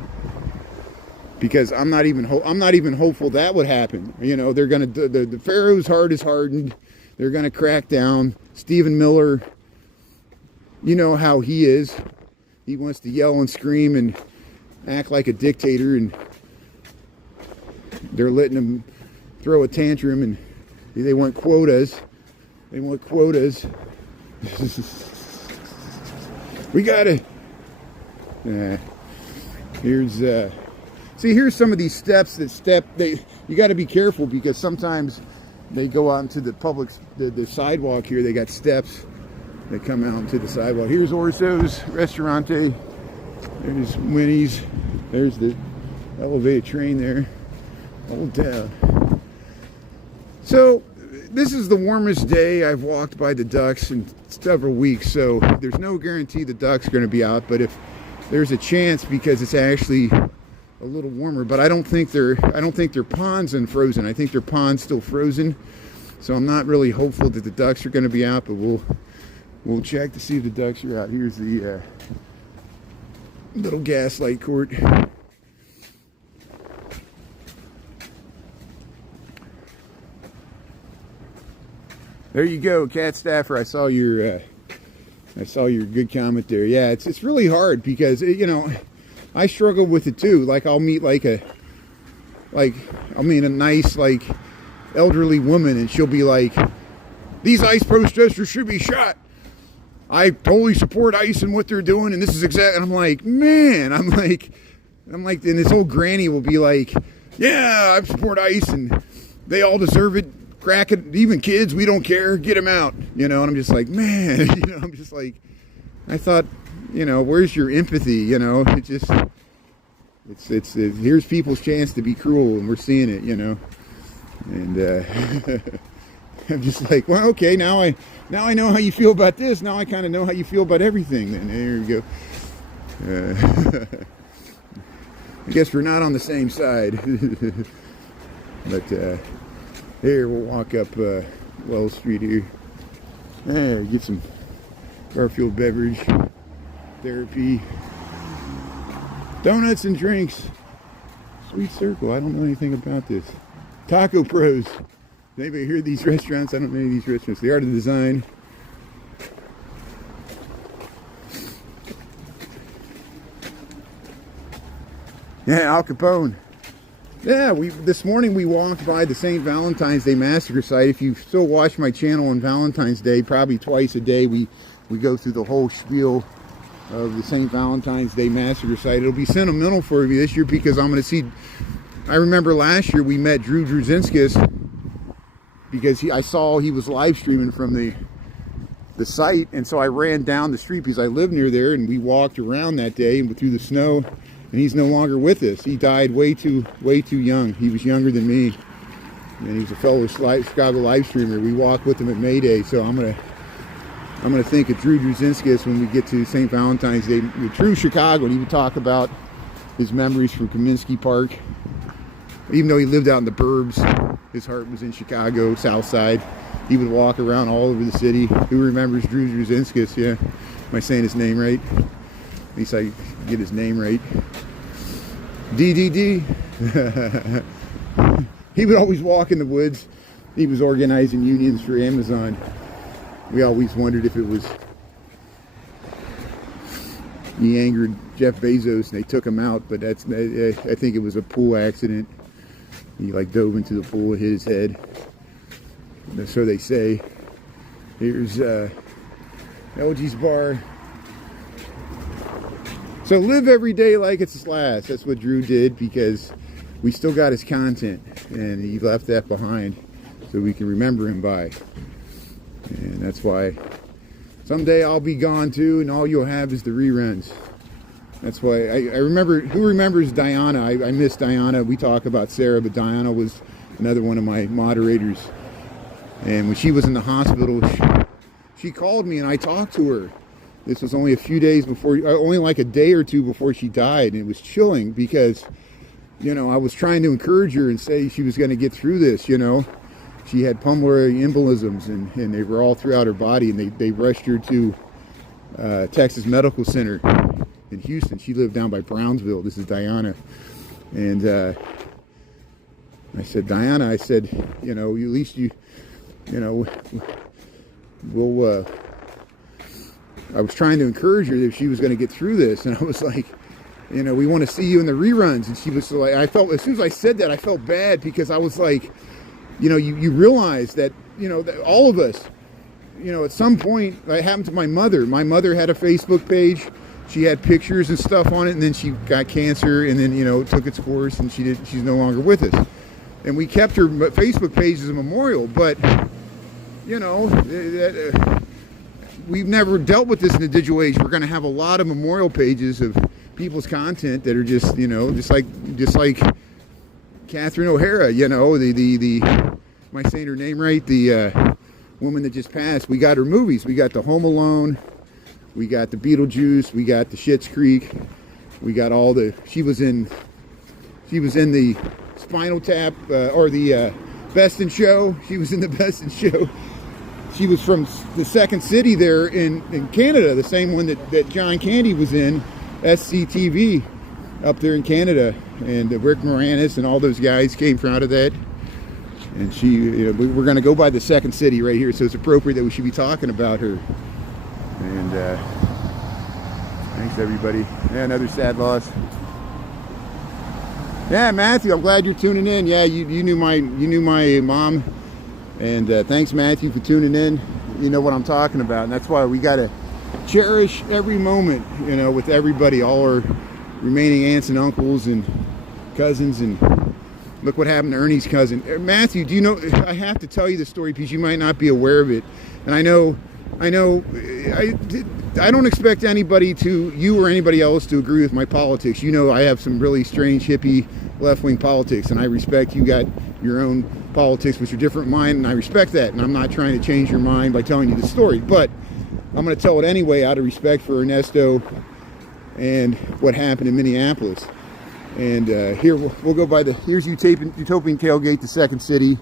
because I'm not even hopeful that would happen. You know, they're gonna, the Pharaoh's heart is hardened. They're gonna crack down. Stephen Miller, you know how he is. He wants to yell and scream and act like a dictator, and they're letting him throw a tantrum, and they want quotas. We gotta. Here's some of these steps you got to be careful, because sometimes they go out into the public, the sidewalk here. They got steps that come out into the sidewalk. Here's Orso's Restaurante. There's Winnie's. There's the elevated train there. Old Town. So this is the warmest day I've walked by the ducks in several weeks. So there's no guarantee the ducks are going to be out, but if there's a chance, because it's actually a little warmer. But I don't think their pond's unfrozen. I think their pond's still frozen. So I'm not really hopeful that the ducks are going to be out, but we'll check to see if the ducks are out. Here's the little gaslight court. There you go, Cat Staffer. I saw your good comment there. Yeah, it's really hard, because you know, I struggle with it too. Like I'll meet a nice elderly woman, and she'll be like, "These ICE protesters should be shot. I totally support ICE and what they're doing, and this is exactly." And I'm like, man, I'm like, and this old granny will be like, "Yeah, I support ICE, and they all deserve it. Crack it, even kids, we don't care. Get them out." You know, and I'm just like, man, you know, I'm just like, I thought, you know, where's your empathy? You know, it's here's people's chance to be cruel, and we're seeing it, you know, and I'm just like, well, okay, now I know how you feel about this. Now I kind of know how you feel about everything. Then there you go. I guess we're not on the same side, but here we'll walk up Wells Street here. Get some Garfield beverage, therapy, donuts and drinks. Sweet Circle. I don't know anything about this. Taco Pros. Does anybody hear of these restaurants? I don't know any of these restaurants. The Art of Design. Yeah, Al Capone. Yeah, this morning we walked by the St. Valentine's Day Massacre site. If you still watch my channel on Valentine's Day, probably twice a day, we go through the whole spiel of the St. Valentine's Day Massacre site. It'll be sentimental for me this year, because I'm going to see I remember last year we met Drew Drzezinskis because I saw he was live streaming from the site, and so I ran down the street because I live near there, and we walked around that day and through the snow, and he's no longer with us. He died way too young. He was younger than me, and he's a fellow Chicago live streamer. We walked with him at May Day, so I'm gonna think of Drew Drzezinskis when we get to St. Valentine's Day. True Chicago, and he would talk about his memories from Kaminsky Park. Even though he lived out in the burbs, his heart was in Chicago, South Side. He would walk around all over the city. Who remembers Drew Drzezinskis? Yeah, am I saying his name right? At least I get his name right. DDD. He would always walk in the woods. He was organizing unions for Amazon. We always wondered if it was he angered Jeff Bezos and they took him out, but I think it was a pool accident. He like dove into the pool and hit his head. So they say. Here's LG's bar. So live every day like it's his last. That's what Drew did, because we still got his content, and he left that behind so we can remember him by. And that's why someday I'll be gone too, and all you'll have is the reruns. That's why I remember. Who remembers Diana? I miss Diana. We talk about Sarah, but Diana was another one of my moderators. And when she was in the hospital, she called me and I talked to her. This was only a few days before, only like a day or two before she died. And it was chilling because, you know, I was trying to encourage her and say she was going to get through this, you know. She had pulmonary embolisms and they were all throughout her body, and they rushed her to Texas Medical Center in Houston. She lived down by Brownsville. This is Diana. And I said, Diana, I said, you know, at least you know, we'll, I was trying to encourage her that she was going to get through this. And I was like, you know, we want to see you in the reruns. And she was like, I felt, as soon as I said that, I felt bad, because I was like, you know, you realize that, you know, that all of us, you know, at some point, it happened to my mother. My mother had a Facebook page. She had pictures and stuff on it, and then she got cancer, and then, you know, it took its course, and she's no longer with us. And we kept her Facebook page as a memorial, but, you know, we've never dealt with this in the digital age. We're going to have a lot of memorial pages of people's content that are just, you know, just like Catherine O'Hara, you know, the am I saying her name right? The woman that just passed. We got her movies. We got the Home Alone. We got the Beetlejuice. We got the Schitt's Creek. We got all the. She was in the Spinal Tap or the Best in Show. She was in the Best in Show. She was from the Second City there in Canada, the same one that John Candy was in, SCTV, up there in Canada. And Rick Moranis and all those guys came from out of that. And she, you know, we're going to go by the Second City right here, so it's appropriate that we should be talking about her. And thanks everybody. Yeah, another sad loss. Yeah, Matthew, I'm glad you're tuning in. Yeah, you knew my mom, and thanks Matthew for tuning in. You know what I'm talking about, and that's why we got to cherish every moment, you know, with everybody, all our remaining aunts and uncles and cousins. And look what happened to Ernie's cousin. Matthew, do you know, I have to tell you the story because you might not be aware of it. And I don't expect anybody you or anybody else to agree with my politics. You know, I have some really strange hippie left-wing politics, and I respect you got your own politics which are different from mine, and I respect that, and I'm not trying to change your mind by telling you the story, but I'm going to tell it anyway out of respect for Ernesto and what happened in Minneapolis. And here we'll go by here's Utopian Tailgate, the Second City,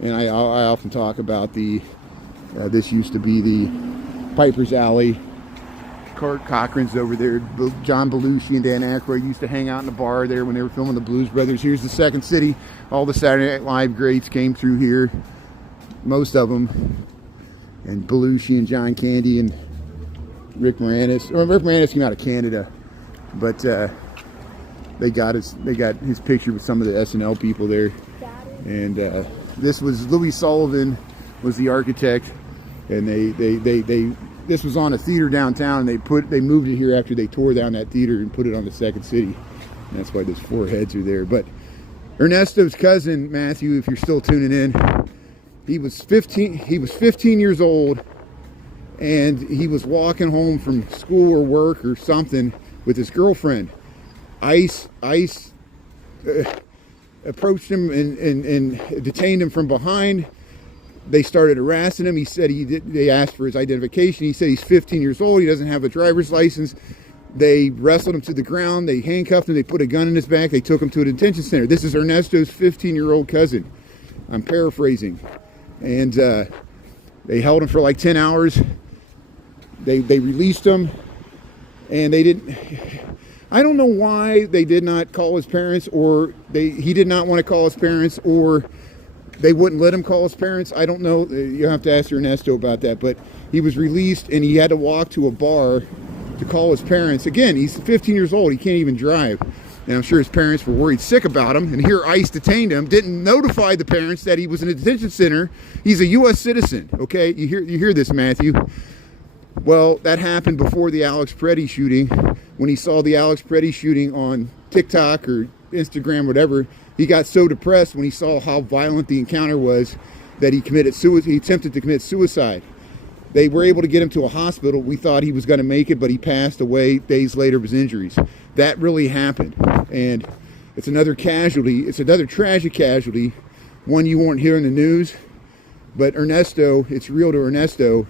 and I often talk about this used to be the Piper's Alley. Kurt Cochran's over there. John Belushi and Dan Aykroyd used to hang out in the bar there when they were filming the Blues Brothers. Here's the Second City. All the Saturday Night Live greats came through here. Most of them. And Belushi and John Candy and Rick Moranis. Or Rick Moranis came out of Canada. But they got his picture with some of the SNL people there. And this was Louis Sullivan was the architect. And this was on a theater downtown, and they moved it here after they tore down that theater and put it on the Second City. And that's why those four heads are there. But Ernesto's cousin, Matthew, if you're still tuning in, he was 15 years old, and he was walking home from school or work or something with his girlfriend. ICE approached him and detained him from behind. They started harassing him. He said they asked for his identification. He said he's 15 years old. He doesn't have a driver's license. They wrestled him to the ground. They handcuffed him. They put a gun in his back. They took him to a detention center. This is Ernesto's 15-year-old cousin. I'm paraphrasing. And they held him for like 10 hours. They released him. And they didn't... I don't know why they did not call his parents, or he did not want to call his parents, or they wouldn't let him call his parents. I don't know. You have to ask Ernesto about that. But he was released, and he had to walk to a bar to call his parents. Again, he's 15 years old. He can't even drive. And I'm sure his parents were worried sick about him. And here ICE detained him, didn't notify the parents that he was in a detention center. He's a U.S. citizen. Okay, you hear this, Matthew? Well, that happened before the Alex Preddy shooting. When he saw the Alex Preddy shooting on TikTok or Instagram, whatever, he got so depressed when he saw how violent the encounter was that he committed suicide. He attempted to commit suicide. They were able to get him to a hospital. We thought he was going to make it, but he passed away days later of his injuries. That really happened. And it's another casualty. It's another tragic casualty. One you won't hear in the news. But Ernesto, it's real to Ernesto,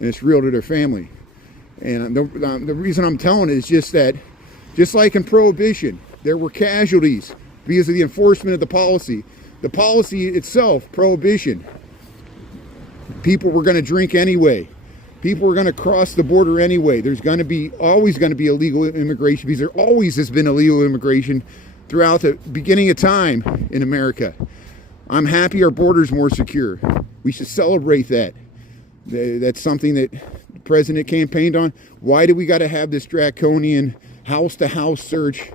and it's real to their family. And the reason I'm telling it is just that, just like in Prohibition, there were casualties because of the enforcement of the policy. The policy itself, Prohibition, people were going to drink anyway. People were going to cross the border anyway. There's going to be, always going to be illegal immigration, because there always has been illegal immigration throughout the beginning of time in America. I'm happy our border's more secure. We should celebrate that. That's something that the president campaigned on. Why do we got to have this draconian house-to-house search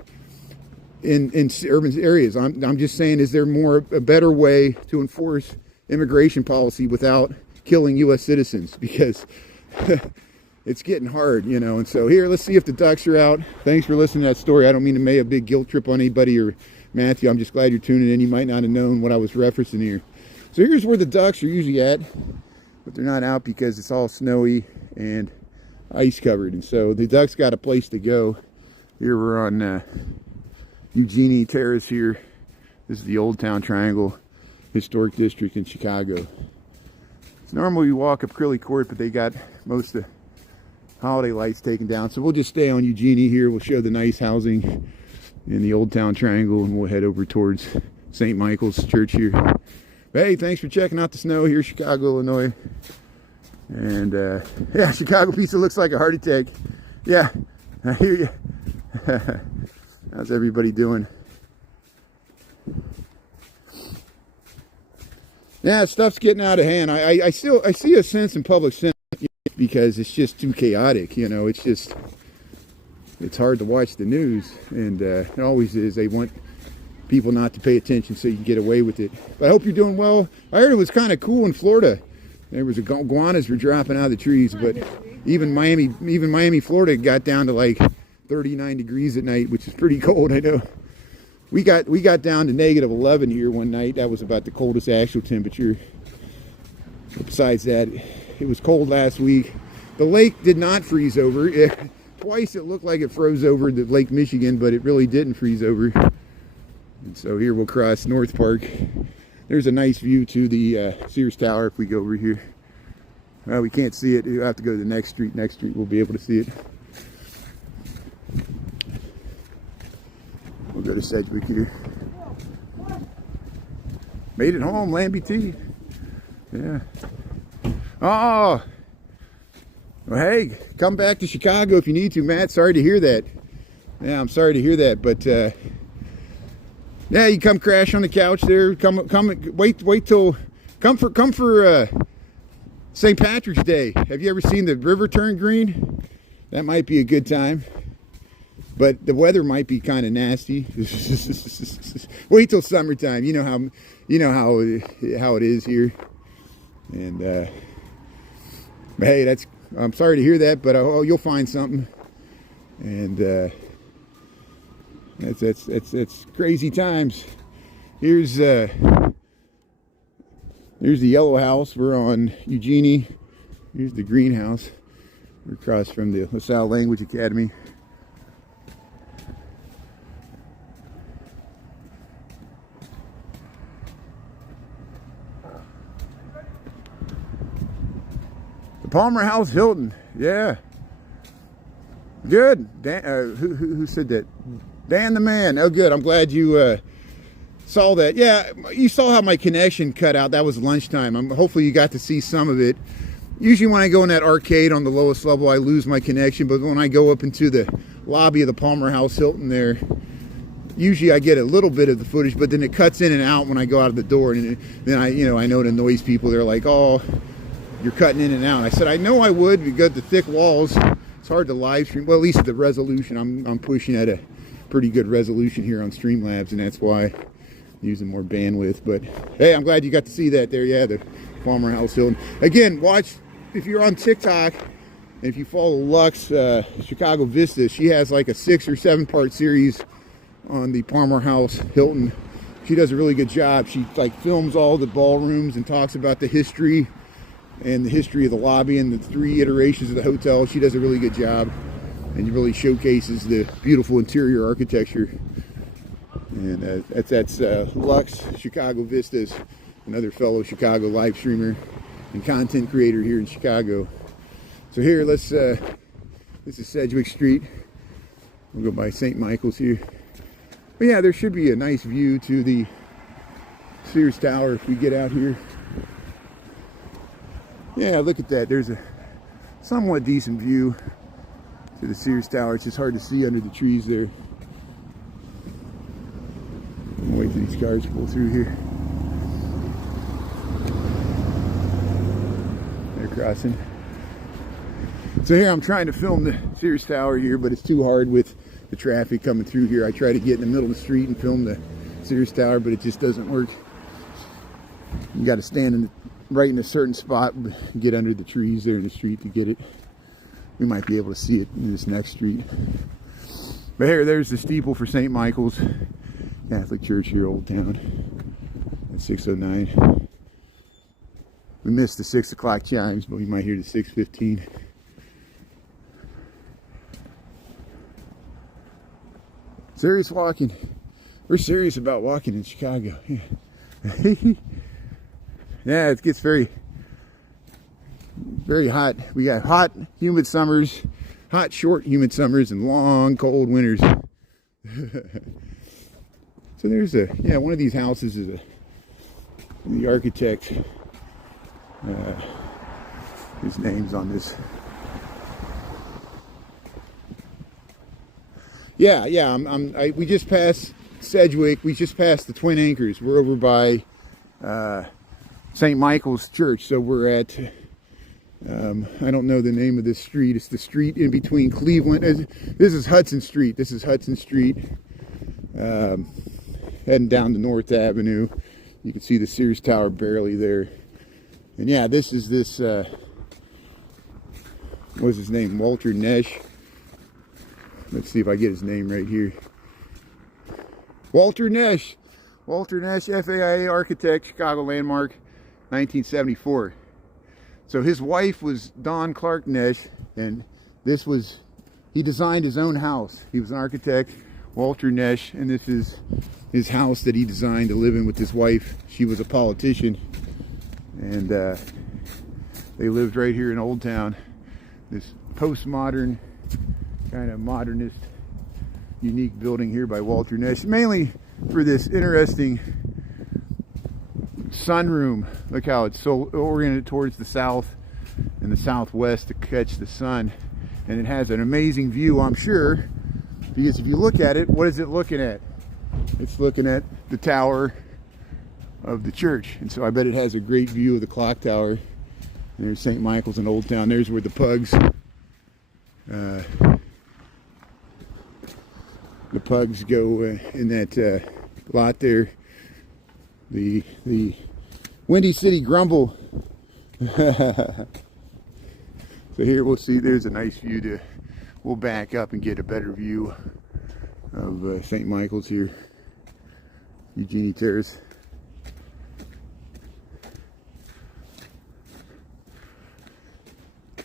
in urban areas? I'm just saying, is there a better way to enforce immigration policy without killing U.S. citizens? Because it's getting hard, you know. And so here, let's see if the ducks are out. Thanks for listening to that story. I don't mean to make a big guilt trip on anybody or Matthew. I'm just glad you're tuning in. You might not have known what I was referencing here. So here's where the ducks are usually at, but they're not out because it's all snowy and ice covered. And so the ducks got a place to go. Here we're on Eugenie Terrace here. This is the Old Town Triangle Historic District in Chicago. It's normally you walk up Crilly Court, but they got most of the holiday lights taken down. So we'll just stay on Eugenie here. We'll show the nice housing in the Old Town Triangle, and we'll head over towards St. Michael's Church here. But hey, thanks for checking out the snow here, Chicago, Illinois. And yeah, Chicago pizza looks like a heart attack. Yeah, I hear you. How's everybody doing? Yeah, stuff's getting out of hand. I see a sense in public sentiment because it's just too chaotic. You know, it's hard to watch the news, and it always is. They want people not to pay attention so you can get away with it. But I hope you're doing well. I heard it was kind of cool in Florida. There was iguanas were dropping out of the trees, but even Miami, Florida got down to like 39 degrees at night, which is pretty cold. I know. We got down to negative 11 here one night. That was about the coldest actual temperature. But besides that, it was cold last week. The lake did not freeze over. Twice it looked like it froze over the Lake Michigan, but it really didn't freeze over. And so here we'll cross North Park. There's a nice view to the Sears Tower if we go over here. Well, we can't see it. You'll have to go to the next street. Next street we'll be able to see it. We'll go to Sedgwick here. Made it home, Lambie T. Yeah. Oh! Well, hey, come back to Chicago if you need to, Matt. Sorry to hear that. Yeah, I'm sorry to hear that, but yeah, you come crash on the couch there. Come, wait till, come for St. Patrick's Day. Have you ever seen the river turn green? That might be a good time. But the weather might be kind of nasty. Wait till summertime. You know how it is here. And but hey, I'm sorry to hear that, but you'll find something. And it's crazy times. Here's the yellow house. We're on Eugenie. Here's the greenhouse. We're across from the LaSalle Language Academy. The Palmer House Hilton. Yeah. Good. Dan, who said that? Dan the man. Oh, good. I'm glad you saw that. Yeah, you saw how my connection cut out. That was lunchtime. Hopefully you got to see some of it. Usually when I go in that arcade on the lowest level, I lose my connection. But when I go up into the lobby of the Palmer House Hilton there, usually I get a little bit of the footage, but then it cuts in and out when I go out of the door. And then I know it annoys people. They're like, oh, you're cutting in and out. I said, I know I would. We got the thick walls. It's hard to live stream. Well, at least the resolution. I'm pushing at a pretty good resolution here on Streamlabs, and that's why I'm using more bandwidth. But hey, I'm glad you got to see that there. Yeah, the Palmer House Hilton. Again, watch if you're on TikTok and if you follow Lux Chicago Vista. She has like a 6 or 7 part series on the Palmer House Hilton. She does a really good job. She like films all the ballrooms and talks about the history and the history of the lobby and the 3 iterations of the hotel. She does a really good job and really showcases the beautiful interior architecture. And that's Lux Chicago Vistas, another fellow Chicago live streamer and content creator here in Chicago. So here, this is Sedgwick Street. We'll go by St. Michael's here. But yeah, there should be a nice view to the Sears Tower if we get out here. Yeah, look at that. There's a somewhat decent view to the Sears Tower. It's just hard to see under the trees there. I'll wait till these cars pull through here. They're crossing. So here I'm trying to film the Sears Tower here, but it's too hard with the traffic coming through here. I try to get in the middle of the street and film the Sears Tower, but it just doesn't work. You got to stand right in a certain spot, get under the trees there in the street to get it. We might be able to see it in this next street. But here, there's the steeple for St. Michael's Catholic Church here, Old Town, at 6:09. We missed the 6 o'clock chimes, but we might hear the 6:15. Serious walking. We're serious about walking in Chicago. Yeah, yeah, it gets very hot. We got hot, humid summers, hot, short, humid summers, and long, cold winters. So there's one of these houses is the architect. His name's on this. Yeah. We just passed Sedgwick. We just passed the Twin Anchors. We're over by St. Michael's Church. So we're at, I don't know the name of this street. It's the street in between Cleveland. This is Hudson Street. This is Hudson Street. Heading down to North Avenue. You can see the Sears Tower barely there. And yeah, this is what's his name? Walter Nesch. Let's see if I get his name right here. Walter Nesch. Walter Nesch, FAIA architect, Chicago landmark, 1974. So his wife was Dawn Clark Nesch, and he designed his own house. He was an architect, Walter Nesch, and this is his house that he designed to live in with his wife. She was a politician, and they lived right here in Old Town. This postmodern, kind of modernist, unique building here by Walter Nesch, mainly for this interesting sunroom. Look how it's so oriented towards the south and the southwest to catch the sun, and it has an amazing view, I'm sure, because if you look at it, what is it looking at? It's looking at the tower of the church, and so I bet it has a great view of the clock tower. And there's St. Michael's in Old Town. There's where the pugs go in that lot there. The Windy City Grumble. So here we'll see, there's a nice view we'll back up and get a better view of St. Michael's here. Eugenie Terrace.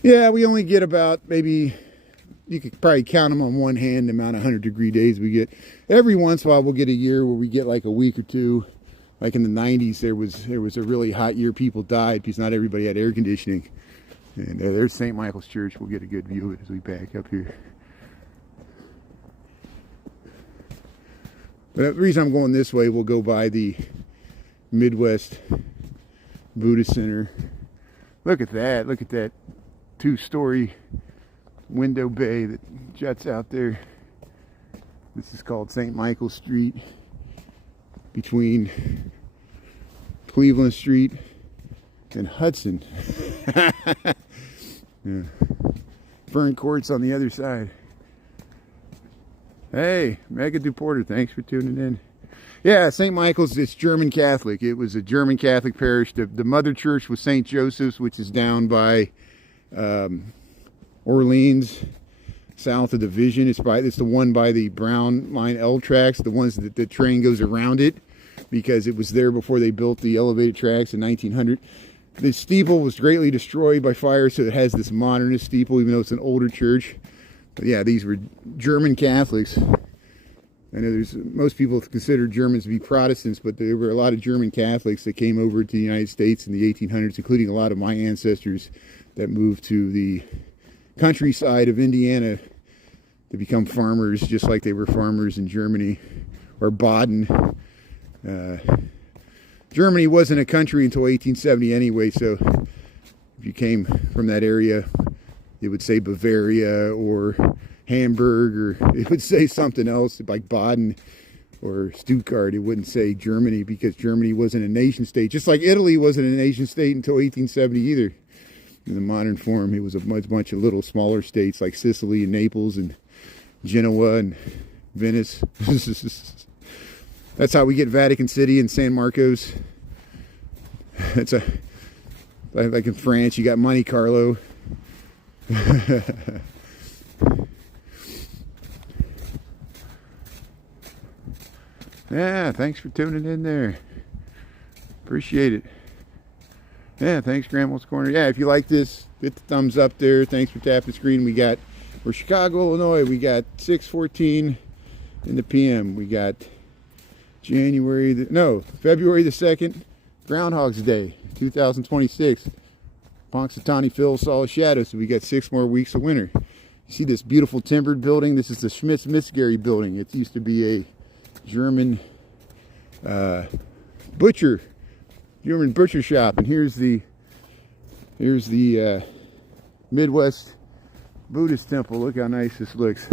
Yeah, we only get about, maybe, you could probably count them on one hand, the amount of 100-degree days we get. Every once in a while we'll get a year where we get like a week or two. Like in the 90s, there was a really hot year. People died because not everybody had air conditioning. And there's St. Michael's Church. We'll get a good view of it as we back up here. But the reason I'm going this way, we'll go by the Midwest Buddhist Center. Look at that. Look at that 2-story window bay that juts out there. This is called St. Michael's Street, between Cleveland Street and Hudson. Yeah. Fern Court's on the other side. Hey, Megan DuPorter, thanks for tuning in. Yeah, St. Michael's, it's German Catholic. It was a German Catholic parish. The mother church was St. Joseph's, which is down by Orleans, south of the Vision. It's the one by the Brown Line L tracks, the ones that the train goes around it, because it was there before they built the elevated tracks in 1900. The steeple was greatly destroyed by fire, so it has this modernist steeple, even though it's an older church. But yeah, these were German Catholics. I know most people consider Germans to be Protestants, but there were a lot of German Catholics that came over to the United States in the 1800s, including a lot of my ancestors that moved to the countryside of Indiana to become farmers, just like they were farmers in Germany, or Baden. Germany wasn't a country until 1870 anyway, so if you came from that area, it would say Bavaria or Hamburg, or it would say something else like Baden or Stuttgart. It wouldn't say Germany, because Germany wasn't a nation state, just like Italy wasn't a nation state until 1870 either. In the modern form, it was a bunch of little smaller states like Sicily and Naples and Genoa and Venice. That's how we get Vatican City and San Marcos. It's like in France, you got Monte Carlo. Yeah, thanks for tuning in there. Appreciate it. Yeah, thanks, Grandma's Corner. Yeah, if you like this, hit the thumbs up there. Thanks for tapping the screen. We're Chicago, Illinois. We got 6:14 in the PM. We got February the 2nd, Groundhog's Day, 2026. Punxsutawney Phil saw a shadow, so we got 6 more weeks of winter. You see this beautiful timbered building? This is the Schmitz-Misgary building. It used to be a German butcher shop, and here's the Midwest Buddhist temple. Look how nice this looks.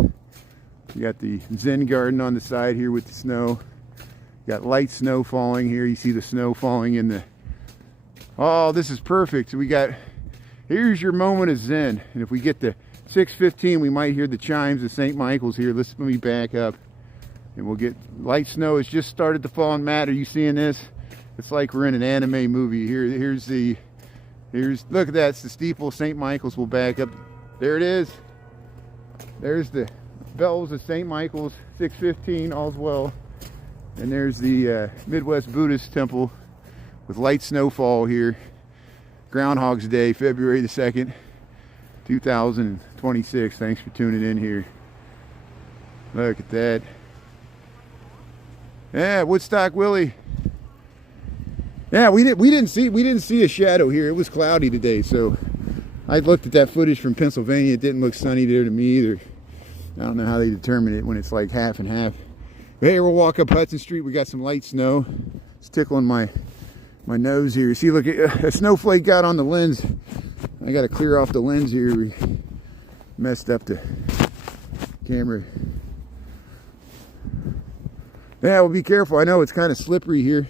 You got the Zen garden on the side here with the snow. You got light snow falling here. You see the snow falling in the... Oh, this is perfect. Here's your moment of Zen. And if we get to 6:15, we might hear the chimes of St. Michael's here. Let me back up. And we'll get... Light snow has just started to fall on Matt. Are you seeing this? It's like we're in an anime movie. Here's look at that. It's the steeple of St. Michael's. We'll back up. There it is. There's the bells of St. Michael's. 6:15, all's well. And there's the Midwest Buddhist temple with light snowfall here. Groundhog's Day, February the 2nd, 2026. Thanks for tuning in here. Look at that. Yeah, Woodstock Willie. Yeah, we didn't see a shadow here. It was cloudy today, so I looked at that footage from Pennsylvania. It didn't look sunny there to me either. I don't know how they determine it when it's like half and half. But hey, we'll walk up Hudson Street. We got some light snow. It's tickling my nose here. See, look, a snowflake got on the lens. I got to clear off the lens here. We messed up the camera. Yeah, well, be careful. I know it's kind of slippery here.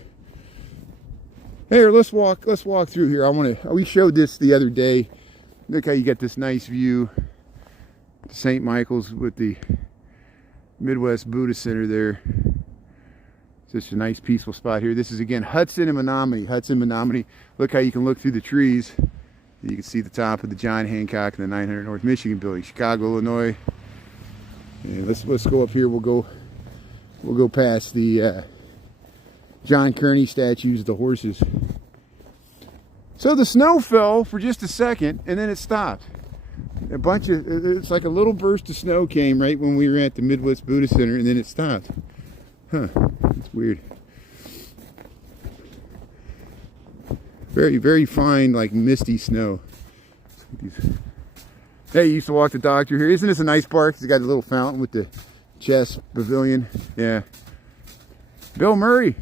Hey, let's walk through here. We showed this the other day. Look how you get this nice view. St. Michael's with the Midwest Buddhist Center there. It's just a nice peaceful spot here. This is again Hudson and Menominee. Look how you can look through the trees. You can see the top of the John Hancock and the 900 North Michigan building, Chicago, Illinois. And let's go up here. We'll go past the John Kearney statues, the horses. So the snow fell for just a second, and then it stopped. It's like a little burst of snow came right when we were at the Midwest Buddhist Center, and then it stopped. Huh, it's weird. Very, very fine, like misty snow. Hey, you used to walk the dog through here. Isn't this a nice park? It's got a little fountain with the chess pavilion. Yeah. Bill Murray.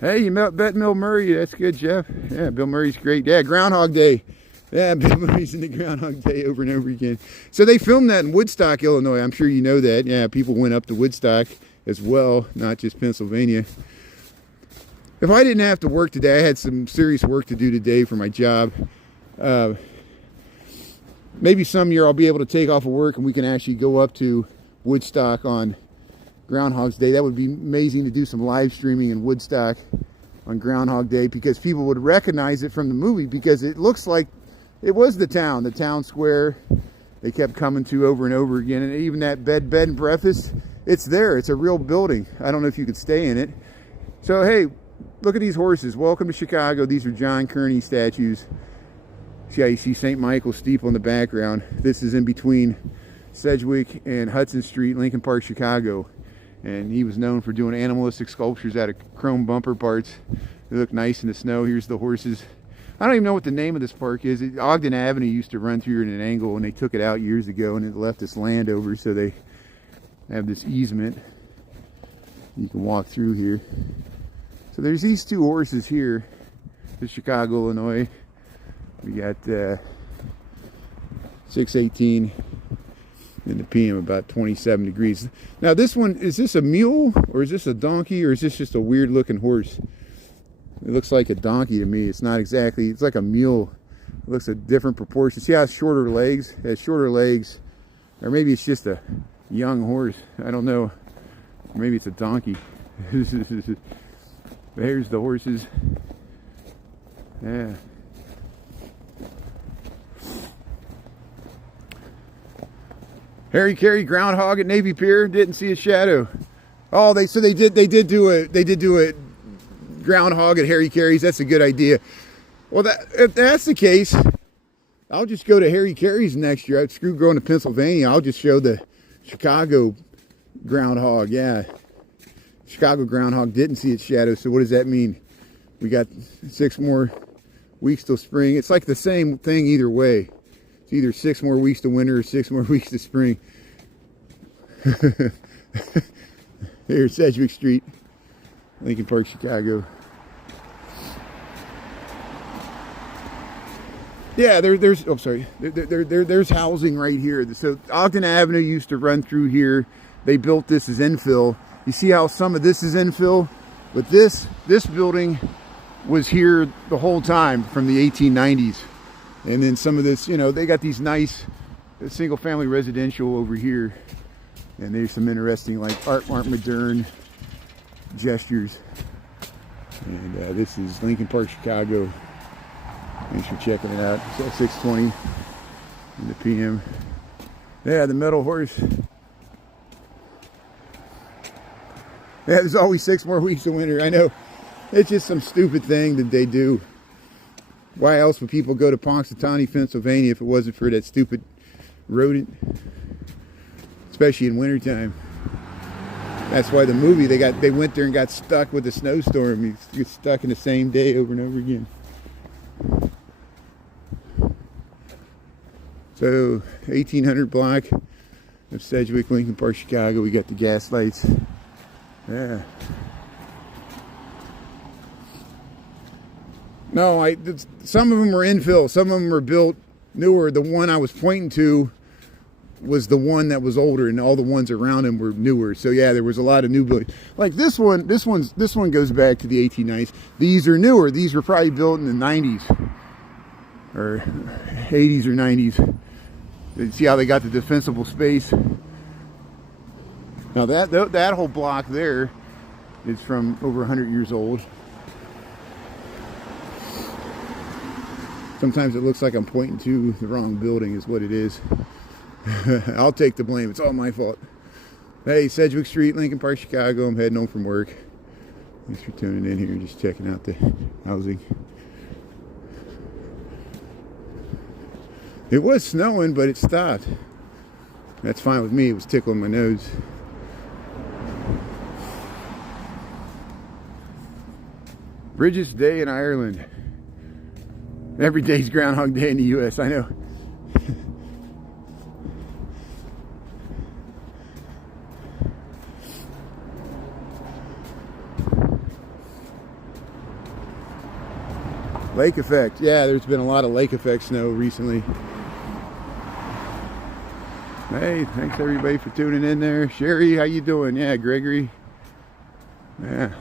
Hey, you met Bill Murray. That's good, Jeff. Yeah, Bill Murray's great. Yeah, Groundhog Day. Yeah, Bill Murray's in the Groundhog Day over and over again. So they filmed that in Woodstock, Illinois. I'm sure you know that. Yeah, people went up to Woodstock as well, not just Pennsylvania. If I didn't have to work today, I had some serious work to do today for my job. Maybe some year I'll be able to take off of work and we can actually go up to Woodstock on Groundhog's Day. That would be amazing to do some live streaming in Woodstock on Groundhog Day, because people would recognize it from the movie, because it looks like it was the town square they kept coming to over and over again. And even that bed and breakfast, it's there. It's a real building. I don't know if you could stay in it. So hey, look at these horses. Welcome to Chicago. These are John Kearney statues. See how you see St. Michael's steeple in the background. This is in between Sedgwick and Hudson Street, Lincoln Park, Chicago. And he was known for doing animalistic sculptures out of chrome bumper parts. They look nice in the snow. Here's the horses. I don't even know what the name of this park is. Ogden Avenue used to run through at an angle, and they took it out years ago, and it left this land over, so they have this easement. You can walk through here. So there's these two horses here. This is Chicago, Illinois. We got 6:18 in the PM, about 27 degrees. Now this one, is this a mule or is this a donkey, or is this just a weird looking horse? It looks like a donkey to me. It's not exactly, it's like a mule. It looks a different proportion. See how it has shorter legs? It has shorter legs. Or maybe it's just a young horse. I don't know. Or maybe it's a donkey. There's the horses. Yeah. Harry Carey groundhog at Navy Pier, didn't see a shadow. Oh, they did do a groundhog at Harry Carey's. That's a good idea. Well, if that's the case, I'll just go to Harry Carey's next year. Screw going to Pennsylvania. I'll just show the Chicago groundhog. Yeah, Chicago groundhog didn't see its shadow. So what does that mean? We got 6 more weeks till spring. It's like the same thing either way. It's either 6 more weeks to winter or 6 more weeks to spring. Here's Sedgwick Street, Lincoln Park, Chicago. Yeah, there's housing right here. So Ogden Avenue used to run through here. They built this as infill. You see how some of this is infill? But this building was here the whole time from the 1890s. And then some of this, you know, they got these nice single family residential over here. And there's some interesting like art modern gestures. And this is Lincoln Park, Chicago. Thanks for checking it out. It's at 6:20 in the PM. Yeah, the metal horse. Yeah, there's always 6 more weeks of winter. I know. It's just some stupid thing that they do. Why else would people go to Punxsutawney, Pennsylvania if it wasn't for that stupid rodent? Especially in wintertime. That's why the movie, they went there and got stuck with a snowstorm. You get stuck in the same day over and over again. So 1800 block of Sedgwick, Lincoln Park, Chicago. We got the gas lights. Yeah. No, some of them were infill. Some of them were built newer. The one I was pointing to was the one that was older, and all the ones around them were newer. So yeah, there was a lot of new buildings. Like this one goes back to the 1890s. These are newer. These were probably built in the 90s or 80s or 90s. See how they got the defensible space? Now that whole block there is from over 100 years old. Sometimes it looks like I'm pointing to the wrong building is what it is. I'll take the blame. It's all my fault. Hey, Sedgwick Street, Lincoln Park, Chicago. I'm heading home from work. Thanks for tuning in here and just checking out the housing. It was snowing, but it stopped. That's fine with me. It was tickling my nose. Bridges Day in Ireland. Every day's Groundhog Day in the U.S. I know. Lake effect. Yeah, there's been a lot of lake effect snow recently. Hey, thanks everybody for tuning in there. Sherry, how you doing? Yeah, Gregory. Yeah.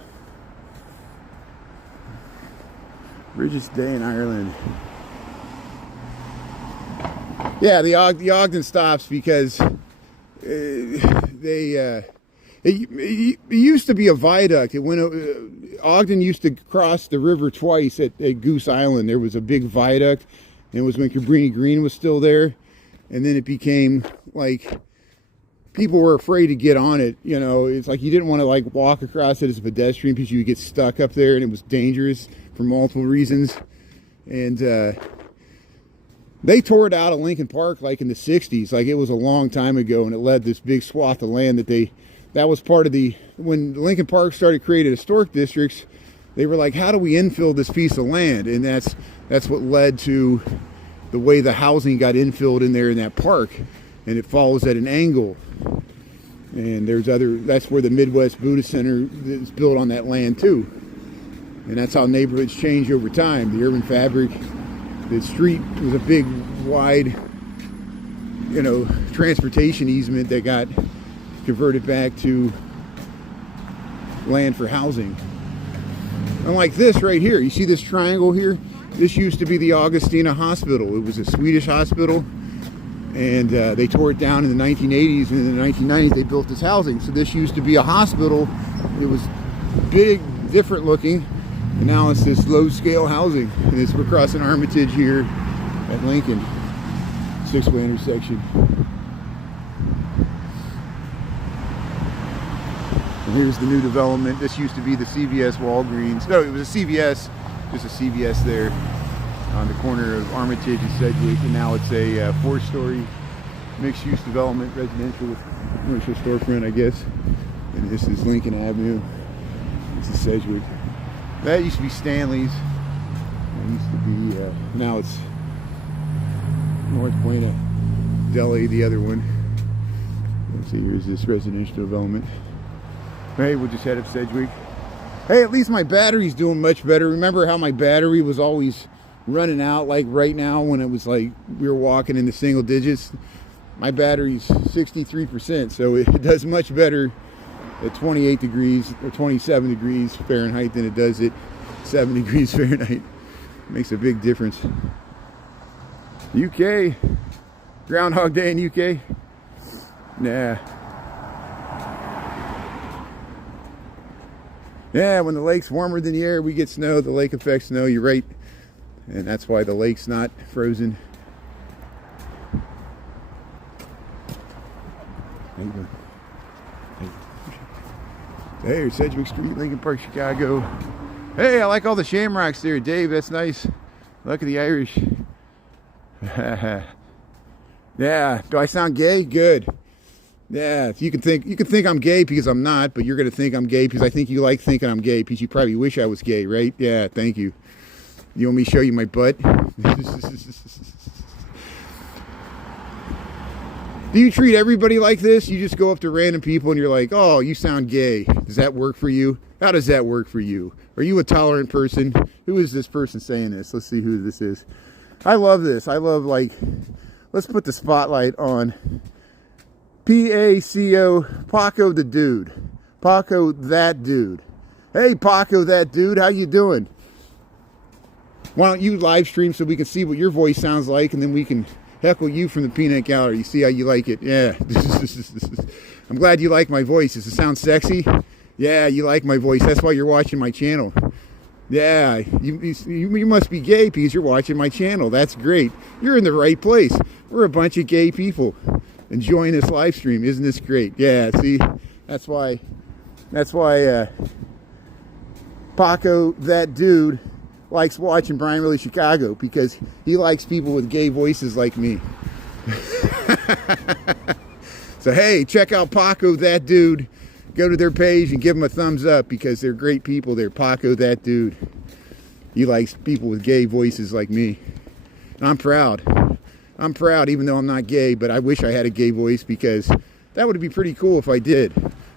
Bridges Day in Ireland. Yeah, the Ogden stops because it used to be a viaduct. It went. Ogden used to cross the river twice at Goose Island. There was a big viaduct, and it was when Cabrini Green was still there, and then it became like people were afraid to get on it. You know, it's like you didn't want to like walk across it as a pedestrian because you would get stuck up there, and it was dangerous for multiple reasons. And they tore it out of Lincoln Park like in the 60s, like it was a long time ago, and it led this big swath of land that was part of when Lincoln Park started creating historic districts. They were like, how do we infill this piece of land? And that's what led to the way the housing got infilled in there in that park, and it follows at an angle. And that's where the Midwest Buddhist Center is built on that land too. And that's how neighborhoods change over time. The urban fabric, the street was a big, wide, transportation easement that got converted back to land for housing. Unlike this right here, you see this triangle here? This used to be the Augustina Hospital. It was a Swedish hospital, and they tore it down in the 1980s, and in the 1990s they built this housing. So this used to be a hospital. It was big, different looking, and now it's this low-scale housing. And we're crossing Armitage here at Lincoln, 6-way intersection. Here's the new development. This used to be the CVS Walgreens. No, it was a CVS, just a CVS there on the corner of Armitage and Sedgwick, and now it's a 4-story mixed-use development, residential with commercial storefront, I guess. And this is Lincoln Avenue. This is Sedgwick. That used to be Stanley's. It used to be, now it's North Buena Deli, the other one. Let's see, here's this residential development. Hey, we'll just head up Sedgwick. Hey, at least my battery's doing much better. Remember how my battery was always running out, like right now when it was like we were walking in the single digits? My battery's 63%, so it does much better at 28 degrees or 27 degrees Fahrenheit than it does at 7 degrees Fahrenheit. Makes a big difference. UK, Groundhog Day in UK? Nah. Yeah, when the lake's warmer than the air, we get snow. The lake affects snow, you're right. And that's why the lake's not frozen. Hey, here's Sedgwick Street, Lincoln Park, Chicago. Hey, I like all the shamrocks there, Dave. That's nice. Look at the Irish. Yeah, do I sound gay? Good. Yeah, you can think I'm gay because I'm not, but you're gonna think I'm gay because I think you like thinking I'm gay because you probably wish I was gay, right? Yeah, thank you. You want me to show you my butt? Do you treat everybody like this? You just go up to random people and you're like, oh, you sound gay. Does that work for you? How does that work for you? Are you a tolerant person? Who is this person saying this? Let's see who this is. I love this. I love, like, let's put the spotlight on Paco, Paco the dude. Paco that dude. Hey, Paco that dude, how you doing? Why don't you live stream so we can see what your voice sounds like, and then we can heckle you from the peanut gallery. See how you like it. Yeah. I'm glad you like my voice. Does it sound sexy? Yeah, you like my voice. That's why you're watching my channel. Yeah, you must be gay because you're watching my channel. That's great. You're in the right place. We're a bunch of gay people enjoying this live stream. Isn't this great? Yeah, see, that's why Paco, that dude, likes watching Brian Really Chicago because he likes people with gay voices like me. So hey, check out Paco, that dude. Go to their page and give them a thumbs up because they're great people. They're Paco, that dude. He likes people with gay voices like me. And I'm proud. I'm proud even though I'm not gay, but I wish I had a gay voice because that would be pretty cool if I did.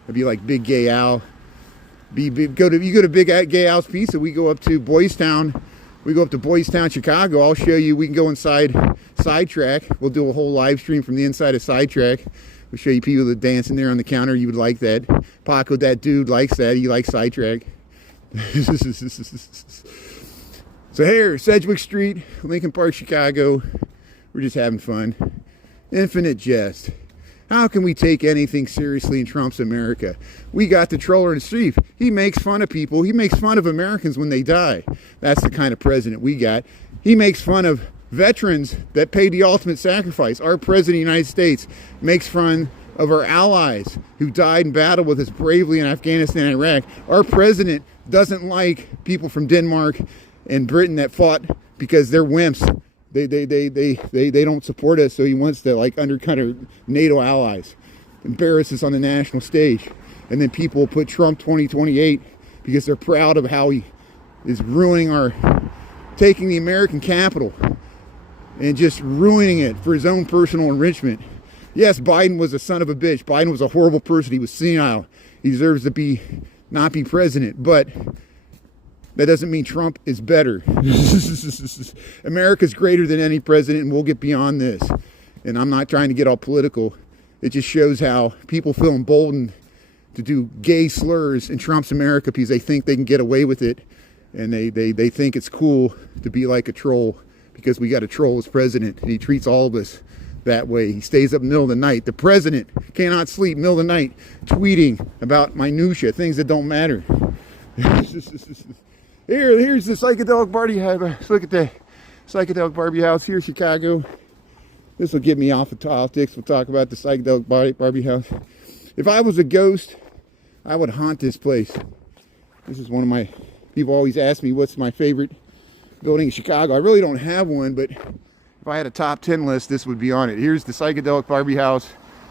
I'd be like Big Gay Al. You go to Big Gay Al's Pizza, we go up to Boys Town. We go up to Boys Town, Chicago. I'll show you. We can go inside Sidetrack. We'll do a whole live stream from the inside of Sidetrack. We'll show you people that dance in there on the counter. You would like that. Paco, that dude, likes that. He likes Sidetrack. So here, Sedgwick Street, Lincoln Park, Chicago. We're just having fun. Infinite jest. How can we take anything seriously in Trump's America? We got the troller in the street. He makes fun of people. He makes fun of Americans when they die. That's the kind of president we got. He makes fun of veterans that paid the ultimate sacrifice. Our president of the United States makes fun of our allies who died in battle with us bravely in Afghanistan and Iraq. Our president doesn't like people from Denmark and Britain that fought because they're wimps. They don't support us, so he wants to like undercut our NATO allies, embarrass us on the national stage, and then people put Trump 2028 because they're proud of how he is ruining taking the American capital and just ruining it for his own personal enrichment. Yes, Biden was a son of a bitch. Biden was a horrible person. He was senile. He deserves to not be president, but that doesn't mean Trump is better. America's greater than any president, and we'll get beyond this. And I'm not trying to get all political. It just shows how people feel emboldened to do gay slurs in Trump's America because they think they can get away with it. And they think it's cool to be like a troll because we got a troll as president. And he treats all of us that way. He stays up in the middle of the night. The president cannot sleep middle of the night tweeting about minutia, things that don't matter. Here's the psychedelic Barbie house. Let's look at the psychedelic Barbie house here in Chicago. This will get me off of politics. We'll talk about the psychedelic Barbie house. If I was a ghost, I would haunt this place. This is one of my, people always ask me what's my favorite building in Chicago. I really don't have one, but if I had a top 10 list, this would be on it. Here's the psychedelic Barbie house.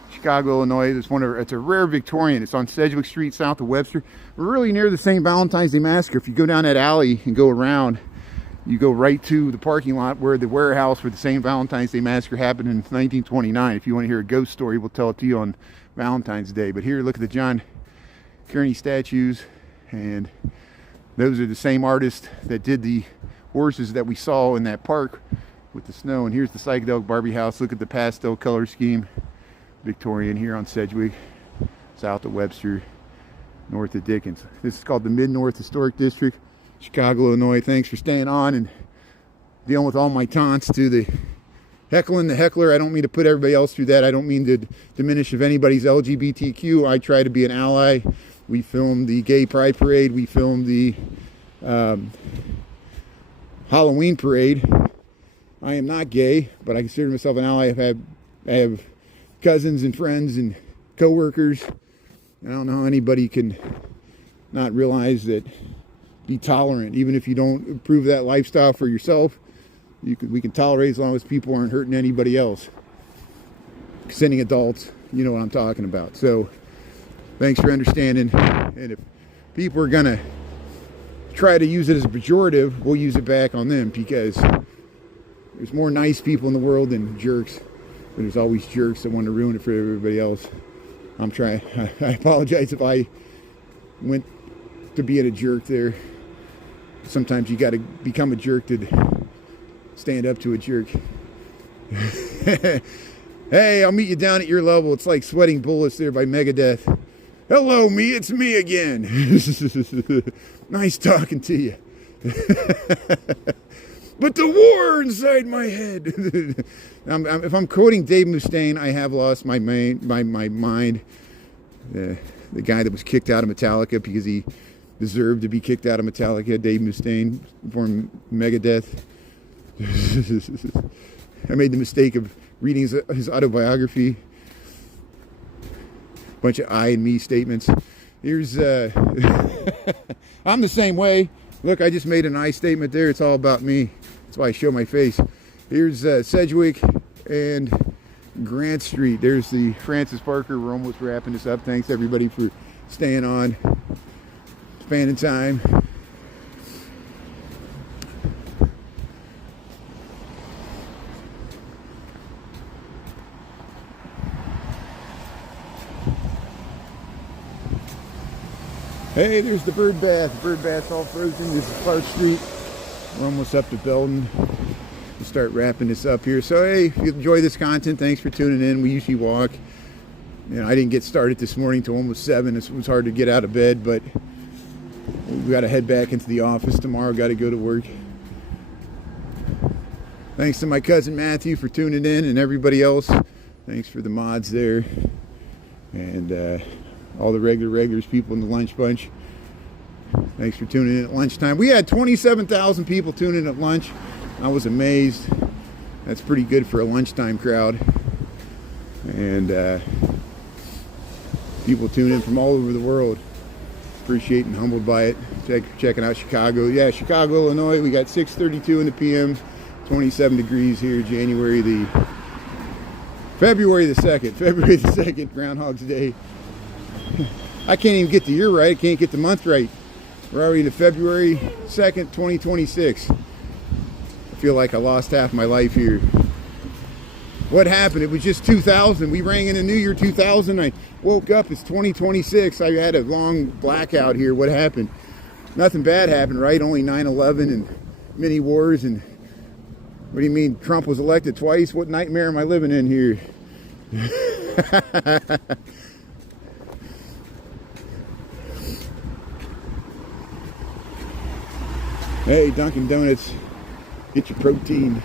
Chicago, Illinois. It's a rare Victorian. It's on Sedgwick Street, south of Webster. We're really near the St. Valentine's Day Massacre. If you go down that alley and go around, you go right to the parking lot where the warehouse for the St. Valentine's Day Massacre happened in 1929. If you want to hear a ghost story, we'll tell it to you on Valentine's Day. But here, look at the John Kearney statues. And those are the same artists that did the horses that we saw in that park with the snow. And here's the psychedelic Barbie house. Look at the pastel color scheme. Victorian here on Sedgwick, south of Webster, north of Dickens. This is called the Mid-North Historic District, Chicago, Illinois. Thanks for staying on and dealing with all my taunts to the heckling the heckler. I don't mean to put everybody else through that. I don't mean to diminish if anybody's LGBTQ. I try to be an ally. We filmed the Gay Pride Parade. We filmed the Halloween Parade. I am not gay, but I consider myself an ally. I have cousins and friends and co-workers. I don't know how anybody can not realize that, be tolerant, even if you don't approve that lifestyle for yourself. We can tolerate as long as people aren't hurting anybody else. Consenting adults, you know what I'm talking about. So thanks for understanding. And if people are gonna try to use it as a pejorative, we'll use it back on them because there's more nice people in the world than jerks. But there's always jerks that want to ruin it for everybody else. I apologize if I went to being a jerk there. Sometimes you got to become a jerk to stand up to a jerk. Hey, I'll meet you down at your level. It's like Sweating Bullets there by Megadeth. Hello, me. It's me again. Nice talking to you. But the war inside my head. If I'm quoting Dave Mustaine, I have lost my mind. The guy that was kicked out of Metallica because he deserved to be kicked out of Metallica, Dave Mustaine, from Megadeth. I made the mistake of reading his autobiography. Bunch of I and me statements. Here's, I'm the same way. Look, I just made an I statement there. It's all about me. That's why I show my face. Here's Sedgwick and Grant Street. There's the Francis Parker. We're almost wrapping this up. Thanks everybody for staying on, spending time. Hey, there's the bird bath. The bird bath's all frozen. This is Clark Street. We're almost up to Belton. We'll start wrapping this up here. So, hey, if you enjoy this content, thanks for tuning in. We usually walk. You know, I didn't get started this morning till almost 7. It was hard to get out of bed, but we got to head back into the office tomorrow. Got to go to work. Thanks to my cousin Matthew for tuning in, and everybody else. Thanks for the mods there. And, all the regulars, people in the lunch bunch. Thanks for tuning in at lunchtime. We had 27,000 people tuning in at lunch. I was amazed. That's pretty good for a lunchtime crowd. And people tune in from all over the world. Appreciate and humbled by it. Checking out Chicago. Yeah, Chicago, Illinois. We got 6:32 in the PM. 27 degrees here. February the 2nd. February the 2nd, Groundhog's Day. I can't even get the year right. I can't get the month right. We're already into February 2nd, 2026. I feel like I lost half my life here. What happened? It was just 2000. We rang in the new year 2000. I woke up. It's 2026. I had a long blackout here. What happened? Nothing bad happened, right? Only 9/11 and mini wars. And what do you mean Trump was elected twice? What nightmare am I living in here? Hey, Dunkin' Donuts, get your protein.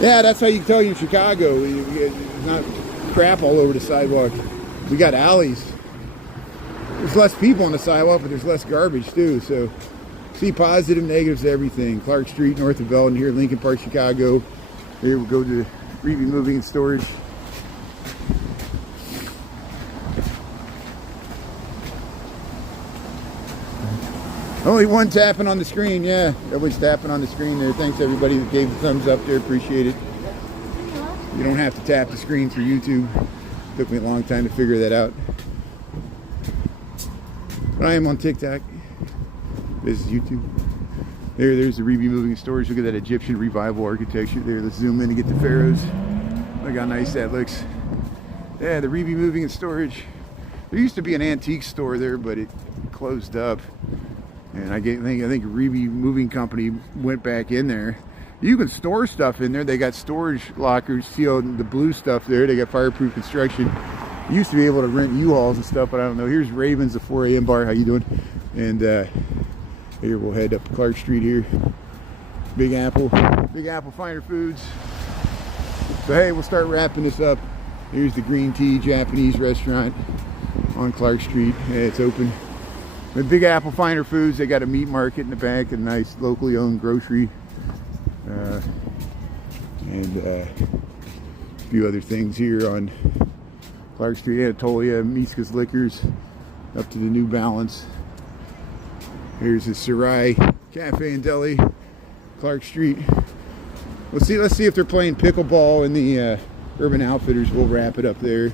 Yeah, that's how you tell you in Chicago. There's not crap all over the sidewalk. We got alleys. There's less people on the sidewalk, but there's less garbage too. So, see positive, negatives to everything. Clark Street, north of Belton, here in Lincoln Park, Chicago. Here we'll go to Reeby Moving and Storage. Only one tapping on the screen, yeah. Everybody's tapping on the screen there. Thanks everybody that gave the thumbs up there, appreciate it. You don't have to tap the screen for YouTube. Took me a long time to figure that out. But I am on TikTok. This is YouTube. There's the Reeby Moving Storage. Look at that Egyptian revival architecture there. Let's zoom in and get the pharaohs. Look how nice that looks. Yeah, the Reeby Moving and Storage. There used to be an antique store there, but it closed up. And I think Reeby Moving Company went back in there. You can store stuff in there. They got storage lockers, see all the blue stuff there. They got fireproof construction. You used to be able to rent U-Hauls and stuff, but I don't know. Here's Ravens, the 4 a.m. bar. How you doing? And here we'll head up to Clark Street here. Big Apple Finer Foods. So hey, we'll start wrapping this up. Here's the Green Tea Japanese restaurant on Clark Street. Yeah, it's open. With Big Apple Finer Foods, they got a meat market in the back, a nice locally owned grocery, and a few other things here on Clark Street. Anatolia, Miska's Liquors, up to the New Balance. Here's the Sarai Cafe and Deli, Clark Street. Let's see if they're playing pickleball in the Urban Outfitters. We'll wrap it up there.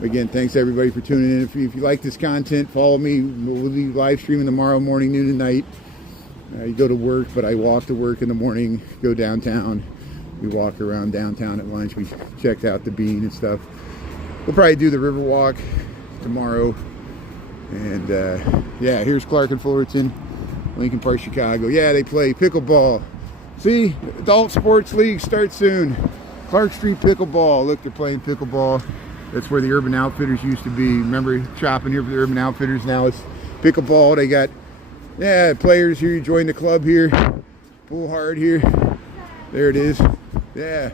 Again, thanks everybody for tuning in. If you like this content, follow me. We'll be live streaming tomorrow morning, noon and night. You go to work, but I walk to work in the morning, go downtown. We walk around downtown at lunch. We checked out the Bean and stuff. We'll probably do the Riverwalk tomorrow. And yeah, here's Clark and Fullerton, Lincoln Park, Chicago. Yeah, they play pickleball. See, Adult Sports League starts soon. Clark Street Pickleball. Look, they're playing pickleball. That's where the Urban Outfitters used to be. Remember shopping here for the Urban Outfitters? Now it's pickleball. They got, yeah, players here. You join the club here. Pull hard here. There it is. Yeah.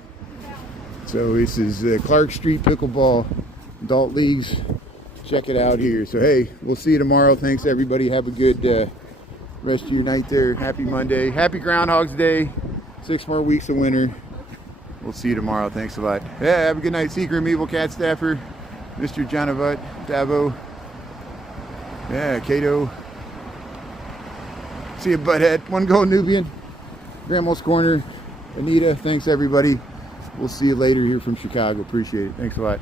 So this is Clark Street Pickleball. Adult Leagues. Check it out here. So hey, we'll see you tomorrow. Thanks everybody. Have a good rest of your night there. Happy Monday. Happy Groundhog's Day. 6 more weeks of winter. We'll see you tomorrow. Thanks a lot. Yeah, have a good night. Secret Evil Cat Staffer, Mr. Jonavat, Davo. Yeah, Cato. See you, Butthead. One Gold Nubian. Grandma's Corner. Anita. Thanks, everybody. We'll see you later here from Chicago. Appreciate it. Thanks a lot.